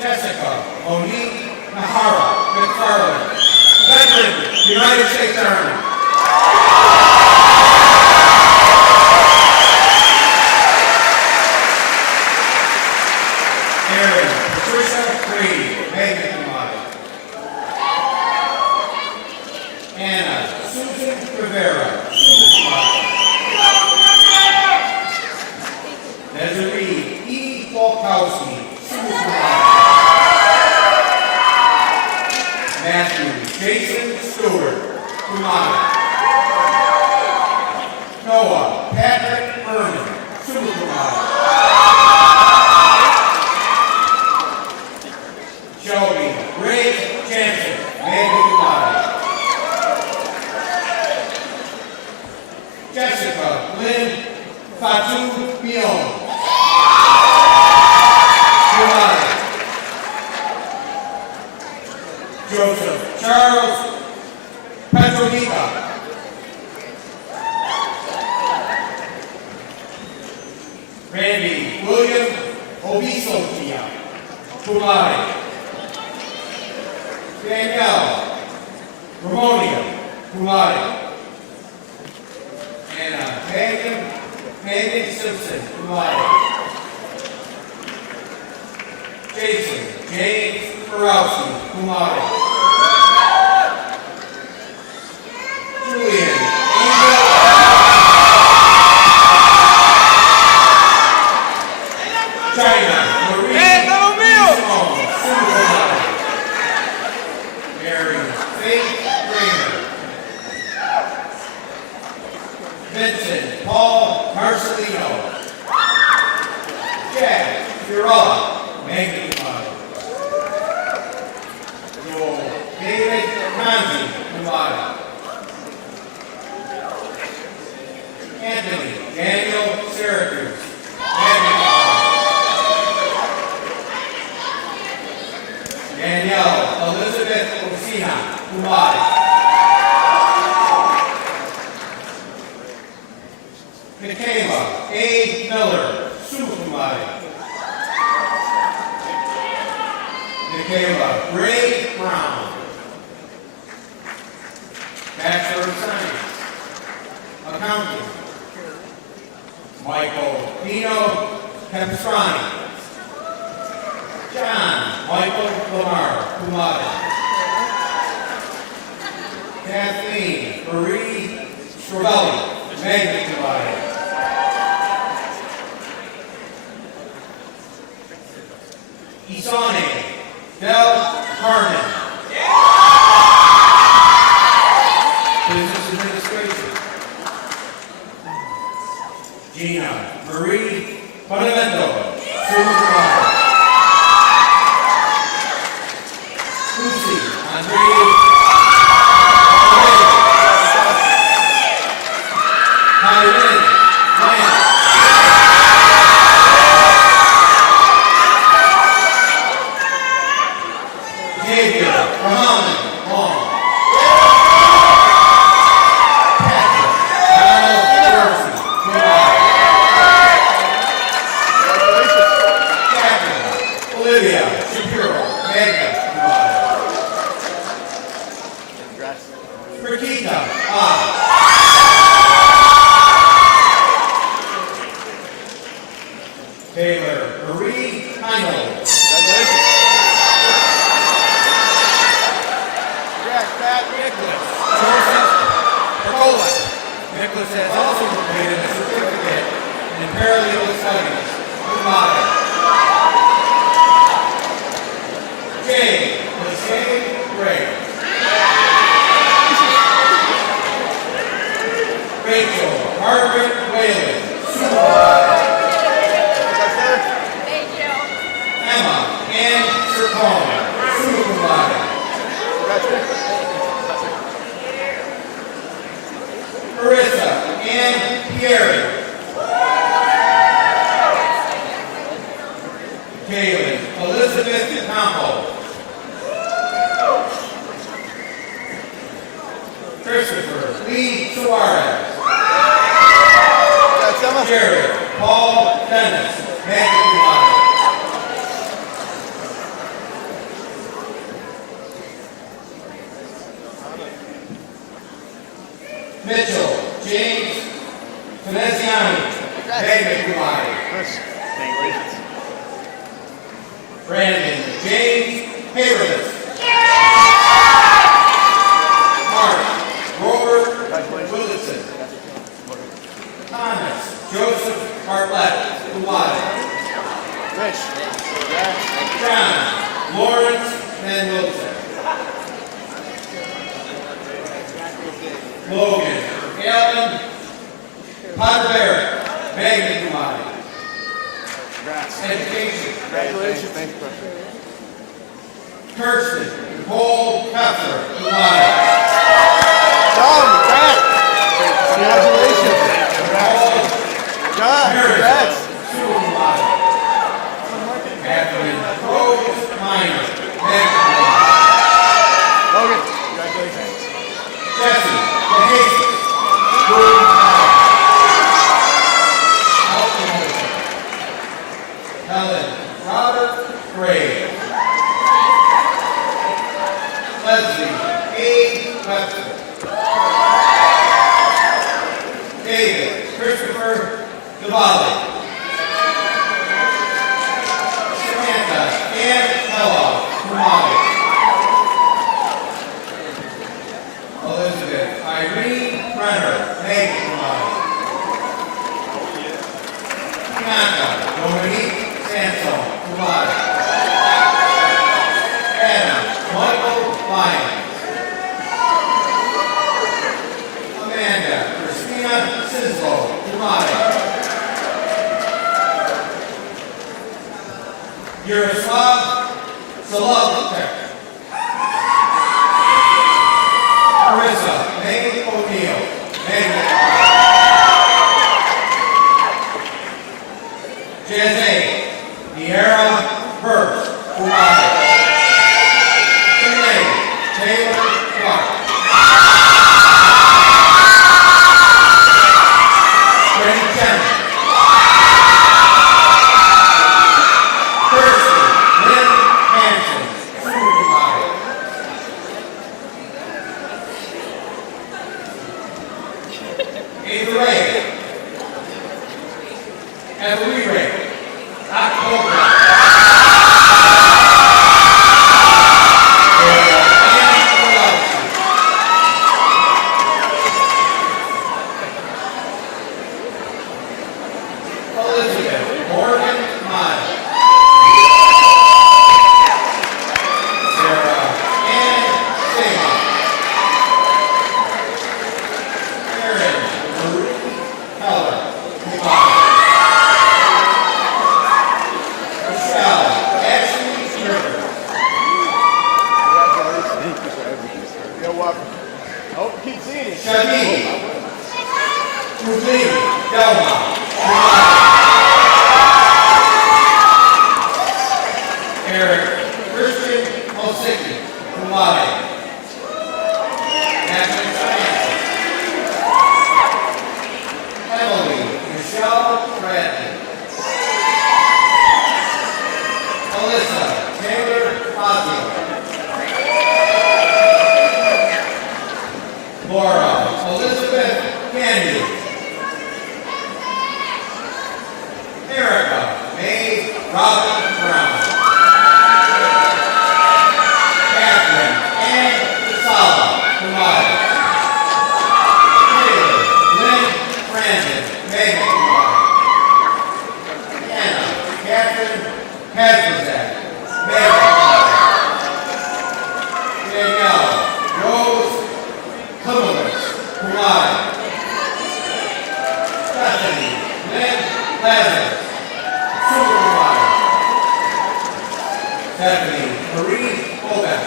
Jessica Monique Nahara McFarland, veteran, United States Army. Erin Patricia Grady, magna cum laude. Anna Susan Rivera, summa cum laude. Desiree E. Volkowski, summa cum laude. Matthew Jason Stewart, cum laude. Noah Patrick Herman, summa cum laude. Shelby Ray Jansen, magna cum laude. Jessica Lynn Fatou Mion, cum laude. Joseph Charles Petronica. Randy William Obisotia, cum laude. Danielle Ramonia, cum laude. Anna Megan Simpson, cum laude. Jason James Borowski, cum laude. Julian Angel China Marie Simone, summa cum laude. Mary Faith Kramer. Vincent Paul Marcelino. Jack Fiorella, magna cum laude. Joel David Ramsey, cum laude. Anthony Daniel Syracuse, magna cum laude. Danielle Elizabeth Osina, cum laude. Michaela A. Miller, summa cum laude. Michaela Ray Brown, Bachelor of Science, Accounting. Michael Dino Capistrani. John Michael Lamar, cum laude. Kathleen Marie Strobelli, magna cum laude. Isane Del Carmen, Business Administration. Gina Marie Bonavento, summa cum laude. Lucy Andre Hyrin Lance. Xavier Rahman Long. Patrick Donald Dorsey, cum laude. Jacqueline Olivia Shapiro, magna cum laude. Rakita Taylor Marie Heinold. Nicholas Joseph Pergola. Nicholas has also completed a certificate in paralegal studies, cum laude. Jay Lachey Gray. Rachel Margaret Whalen, summa cum laude. Emma Ann Serpone, summa cum laude. Marissa Ann Pierre. Kaylin Elizabeth Campo. Christopher Lee Suarez. Jared Paul Dennis, magna cum laude. Mitchell James Veneziani, magna cum laude. Brandon James Habermas. Mark Robert Willison. Thomas Joseph Bartlett, cum laude. John Lawrence Van Wilson. Logan Alan Podberry, magna cum laude. Education. Congratulations. Thank you, Professor. Kirsten Nicole Kessler, cum laude. Tom, congratulations. John, Meredith, summa cum laude. Catherine Rose Minor, magna cum laude. Logan, congratulations. Jesse DeHasis, cum laude. Helen Robert Gray. Leslie A. Webster. David Christopher Duvali. Samantha Ann Kellogg, cum laude. Elizabeth Irene Brenner, magna cum laude. Bianca Dominique Sansone, cum laude. Adam Michael Lyons. Amanda Christina Sislo, cum laude. Yaroslav Solovtek. Marissa May O'Neill, magna cum laude. Jazzy Niera Hurst, cum laude. Renee Taylor Clark. Erin Jenner. Kirsty Lynn Hansen, summa cum laude. Ava Ray. Everly Ray. October. Elizabeth Morgan Miles. Sarah Ann Sema. Erin Marie Heller. Michelle Ashley Rivers. You're welcome. Oh, keep seeing it. Shadi Julie Delma. Eric Christian Osicki, cum laude. National Sciences. Emily Michelle Bradley. Alyssa Taylor Fazio. Laura Elizabeth Candy. Erica May Robin Brown. Catherine Ann Casala, cum laude. Taylor Lynn Brandon, Megan, cum laude. Anna Catherine Kazmazak, Megan, cum laude. Danielle Rose Kumowitz, cum laude. Stephanie Lynn Lazarus, summa cum laude. Stephanie Marie Obek.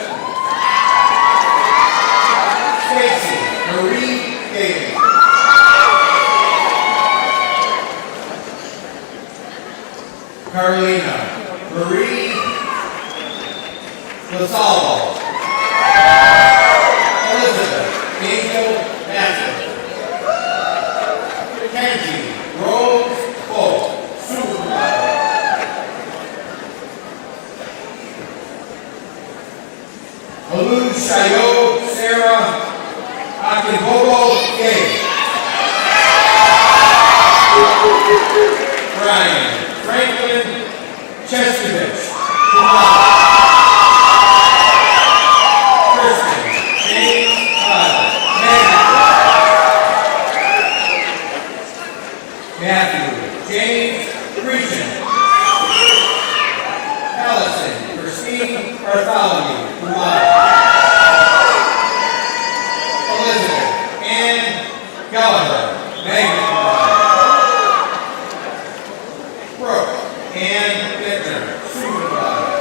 Stacy Marie Davis. Carolina Marie Lasalvo. Elizabeth Angel Nassar. Kenzie Rose Folk, summa cum laude. Alu Shayo Sarah Akibobo Gay. Brian Franklin Cheskovich, cum laude. Kristen James Tyler, Magna cum laude. Matthew James Creechan. Allison Christine Bartholomew, cum laude. Elizabeth Ann Gallagher, Magna cum laude. Brooke Ann Bittner, summa cum laude.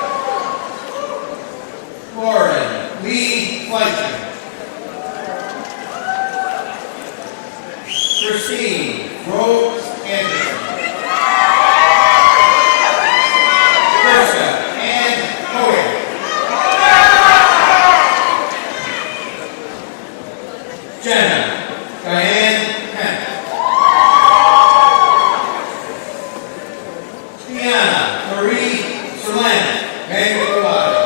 Lauren Lee Fleischman. Christine Rose Anderson. Krista Ann Hoyer. Jenna Diane Kent. Deanna Marie Solana, Magna cum laude.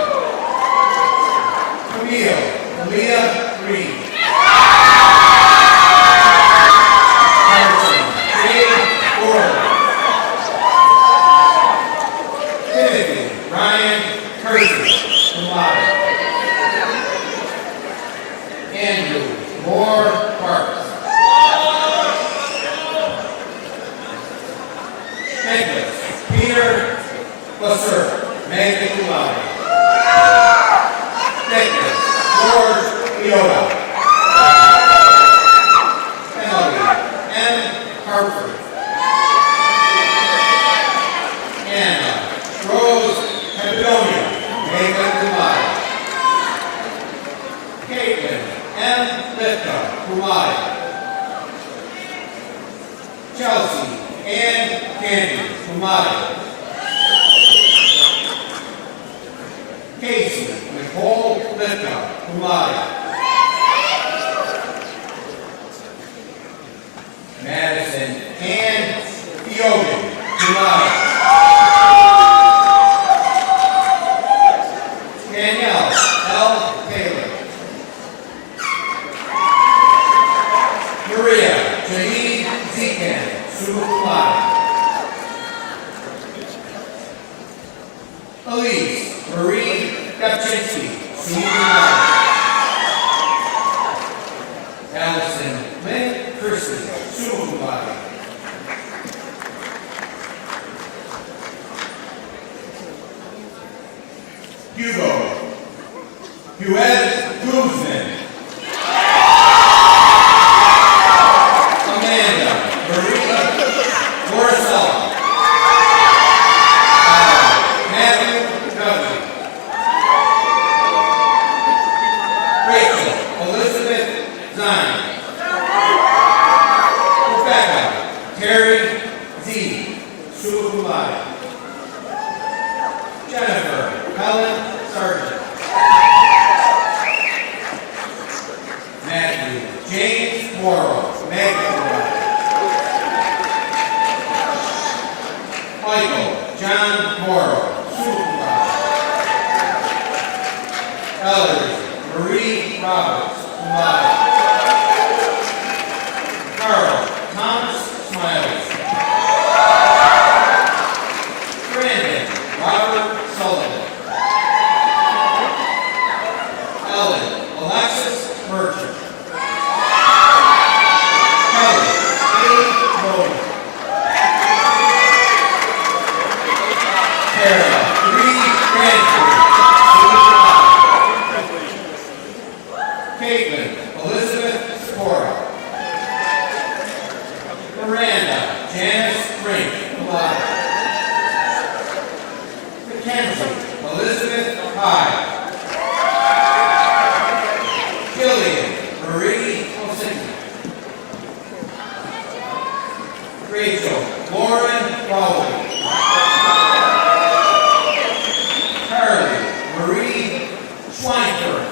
Camille Leah Green. Harrison Jade Gordon. Timothy Ryan Kersey, cum laude. Andrew Moore Parks. Nicholas Peter Busser, Magna cum laude. Nicholas George Leota. Emily M. Hartford. Anna Rose Capidonia, Magna cum laude. Caitlin M. Lipka, cum laude. Chelsea Ann Candy, cum laude. Casey Nicole Lipka, cum laude. Madison Ann Fiogan, cum laude. Danielle L. Taylor. Maria Janine Zekan, summa cum laude. Elise Marie Gapczynski, summa cum laude. Allison Lynn Christie, summa cum laude. Hugo Hued Guzman. Amanda Marie Morrisella. Matthew Dudley. Rachel Elizabeth Zine. Rebecca Terry Z. summa cum laude. Jennifer Helen Sargent. Matthew James Morrow, magna cum laude. Michael John Morrow, summa cum laude. Ellery Marie Roberts, cum laude. Carl Thomas Smiley. Brandon Robert Sullivan. Ellen Alexis Merchant. Kelly A. Rowan. Tara Reed Cranford. Caitlin Elizabeth Spora. Miranda Janice Brink, cum laude. Mackenzie Elizabeth Hyde. Gillian Marie Osinski. Rachel Lauren Rowley. Carly Marie Schweinfurt.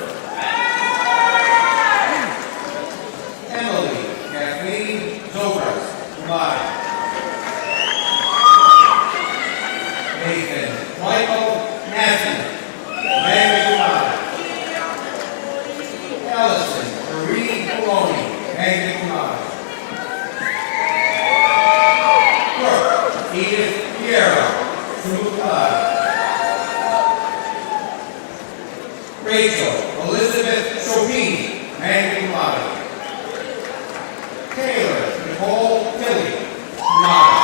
Emily Kathleen Zobras, cum laude. Nathan Michael Nassman, magna cum laude. Allison Marie Maloney, magna cum laude. Brooke Edith Piero, summa cum laude. Rachel Elizabeth Chopin, magna cum laude. Taylor Nicole Tilley, cum laude.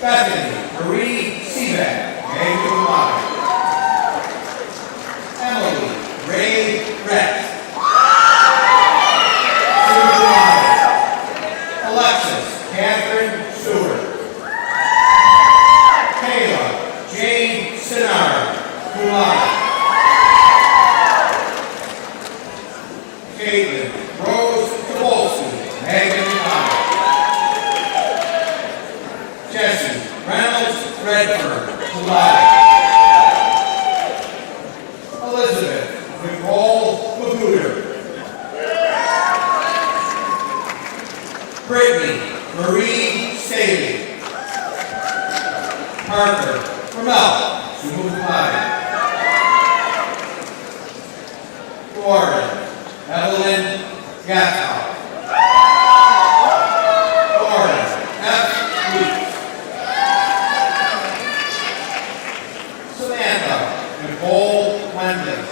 Bethany Marie Seaback, magna cum laude. Emily Ray Rett, summa cum laude. Alexis Catherine Stewart. Kayla Jane Sinar, cum laude. Caitlin Rose Kowalski, magna cum laude. Jesse Reynolds Redford, cum laude. Elizabeth Nicole Magooter. Brittany Marie Staley. Parker Ramel, summa cum laude. Warren Evelyn Gassow. Warren F. Weeks. Samantha Nicole Wendland.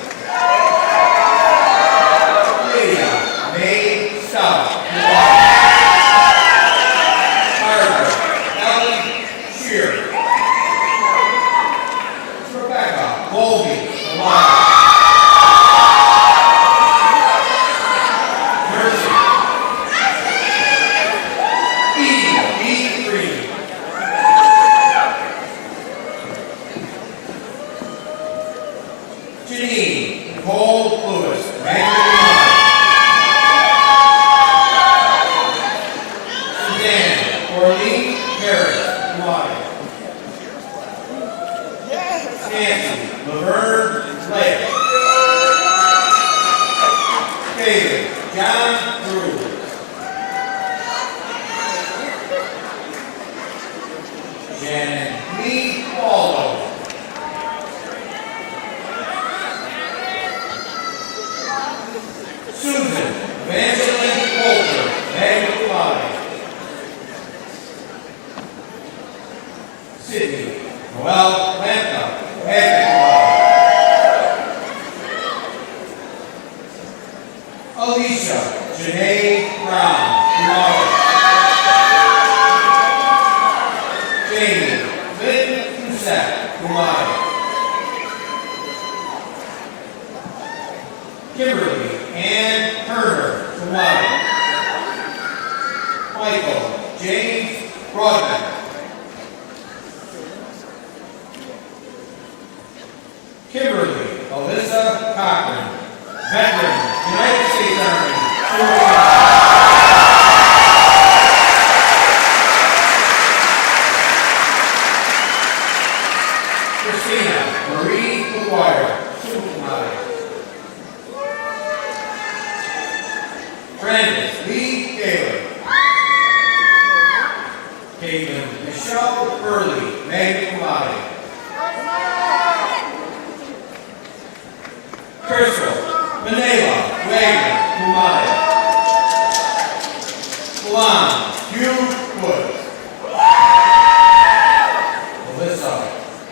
Lydia May Stout, cum laude. Margaret Ellen Shear. Rebecca Colby, cum laude. Mercy Edie B. Green. Janine Nicole Lewis, magna cum laude. laude. Jamie Lynn Cusack, cum laude. Kimberly Ann Turner, cum laude. Michael James Broadman. Kimberly Alyssa Cochran, veteran, United States Army. Christina Marie McGuire, cum laude. Brandis Lee Taylor. Caitlin Michelle Burley, magna cum laude. Crystal Manela Wagner, cum laude. Milan Hugh Woods. Alyssa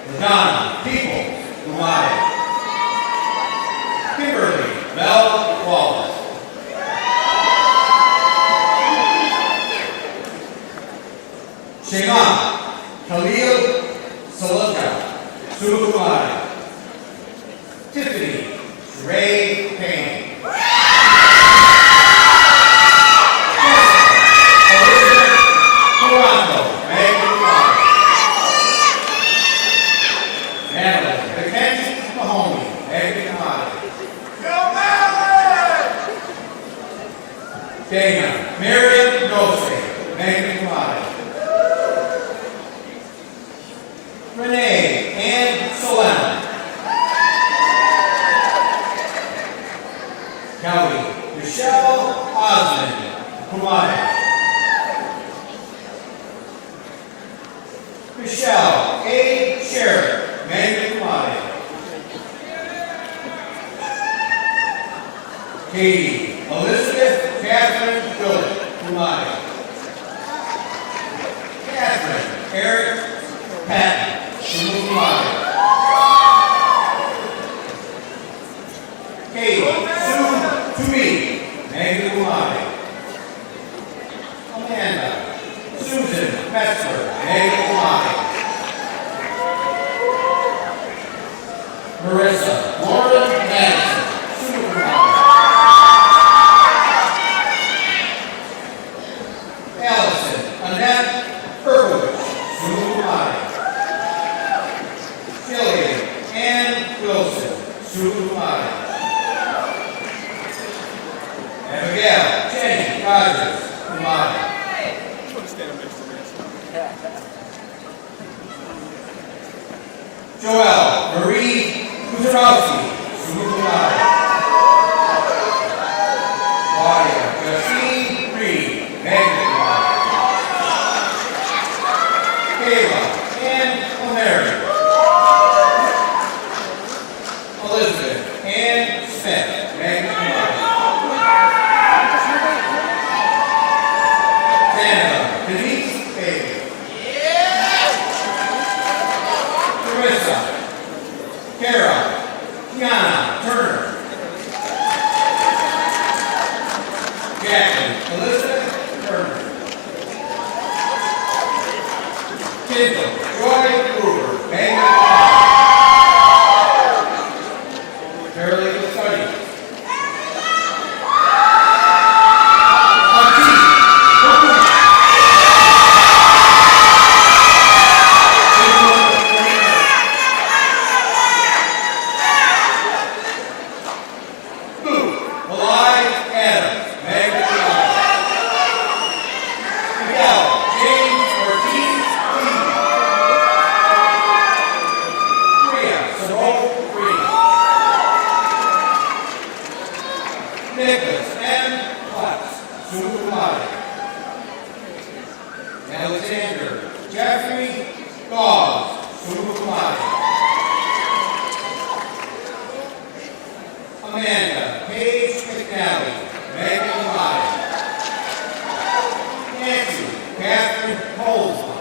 Madonna Peoples, cum laude. Kimberly Bell Wallace. Shema Khalil Salota, summa cum laude. Tiffany Ray Payne. Elizabeth Toronto, magna cum laude. Madeline Mackenzie Mahoney, magna cum laude. Dana Marion Dose, magna cum laude. Renee Ann Solana. Kelly Michelle Osmond, cum laude. Michelle A. Sherritt, magna cum laude. Katie Elizabeth Catherine Gillett, cum laude. Catherine Eric Patton, cum laude. Katie Sue Tui, magna cum laude. Amanda Susan Metzler, magna cum laude. Marissa Lauren Madison, summa cum laude. Allison Annette Irwich, summa cum laude. Jillian Ann Wilson, summa cum laude. Abigail Jenny Rogers, cum laude. Joelle Marie Kuzarowski, summa cum laude. Claudia Justine Reed, magna cum laude. Kayla Ann O'Mary. Elizabeth Ann Smith, magna cum laude. Sandra Denise Bailey. Carissa Kara Kiana Turner. Jacqueline Elizabeth Turner. Kendall Joy Gruber, magna cum laude. Paralegal Studies. Nicholas M. Klutz, summa cum laude. Alexander Jeffrey Gauze, summa cum laude. Amanda Paige McNally, magna cum laude. Nancy Catherine Holzman.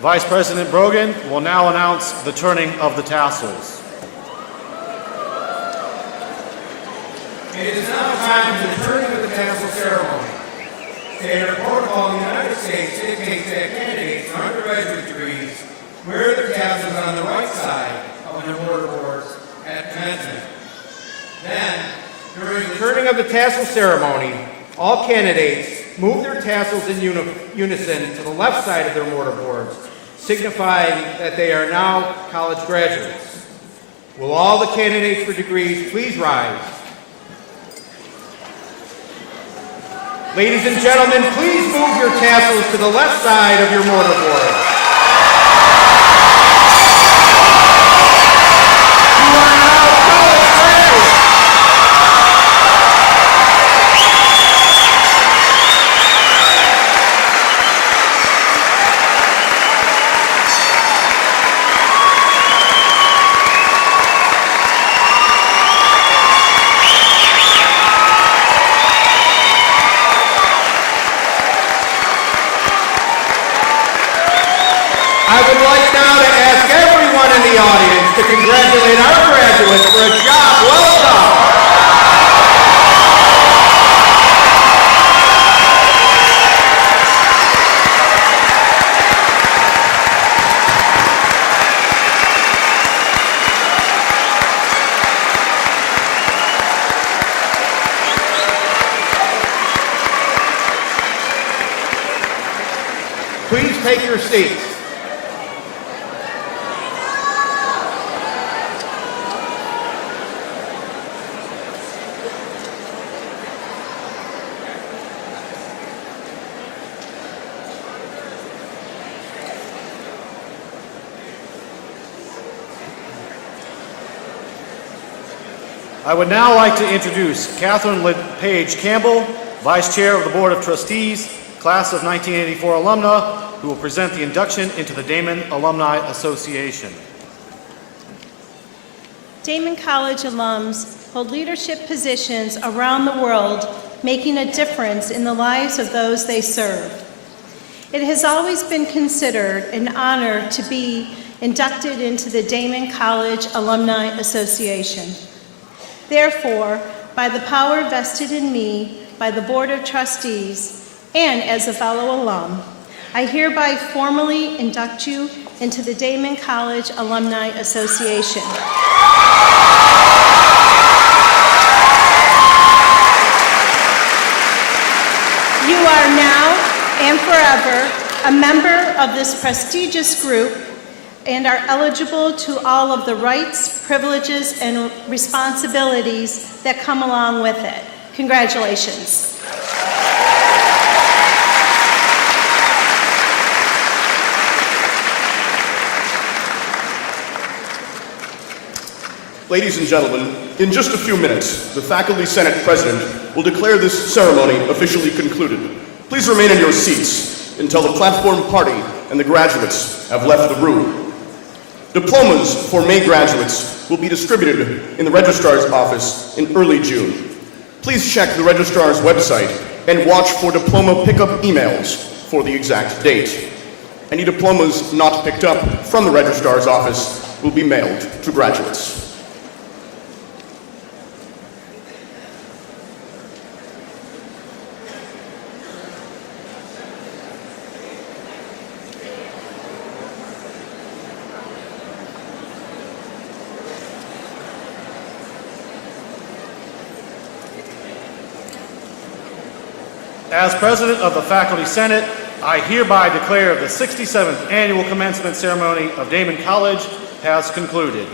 Vice President Brogan will now announce the turning of the tassels. It is now time for the turning of the tassel ceremony. Standard protocol in the United States dictates that candidates for undergraduate degrees wear their tassels on the right side of their mortarboards at commencement. Then, during the turning of the tassel ceremony, all candidates move their tassels in unison to the left side of their mortarboards, signifying that they are now college graduates. Will all the candidates for degrees please rise? Ladies and gentlemen, please move your tassels to the left side of your mortarboard. You are now college graduates. I would like now to ask everyone in the audience to congratulate our graduates for a job well done. Please take your seats. I would now like to introduce Catherine Page Campbell, Vice Chair of the Board of Trustees, Class of 1984 alumna, who will present the induction into the Daemen Alumni Association. Daemen College alums hold leadership positions around the world, making a difference in the lives of those they serve. It has always been considered an honor to be inducted into the Daemen College Alumni Association. Therefore, by the power vested in me by the Board of Trustees and as a fellow alum, I hereby formally induct you into the Daemen College Alumni Association. You are now and forever a member of this prestigious group and are eligible to all of the rights, privileges, and responsibilities that come along with it. Congratulations. Ladies and gentlemen, in just a few minutes, the Faculty Senate President will declare this ceremony officially concluded. Please remain in your seats until the platform party and the graduates have left the room. Diplomas for May graduates will be distributed in the Registrar's office in early June. Please check the Registrar's website and watch for diploma pickup emails for the exact date. Any diplomas not picked up from the Registrar's office will be mailed to graduates. As President of the Faculty Senate, I hereby declare the 67th Annual Commencement Ceremony of Daemen College has concluded.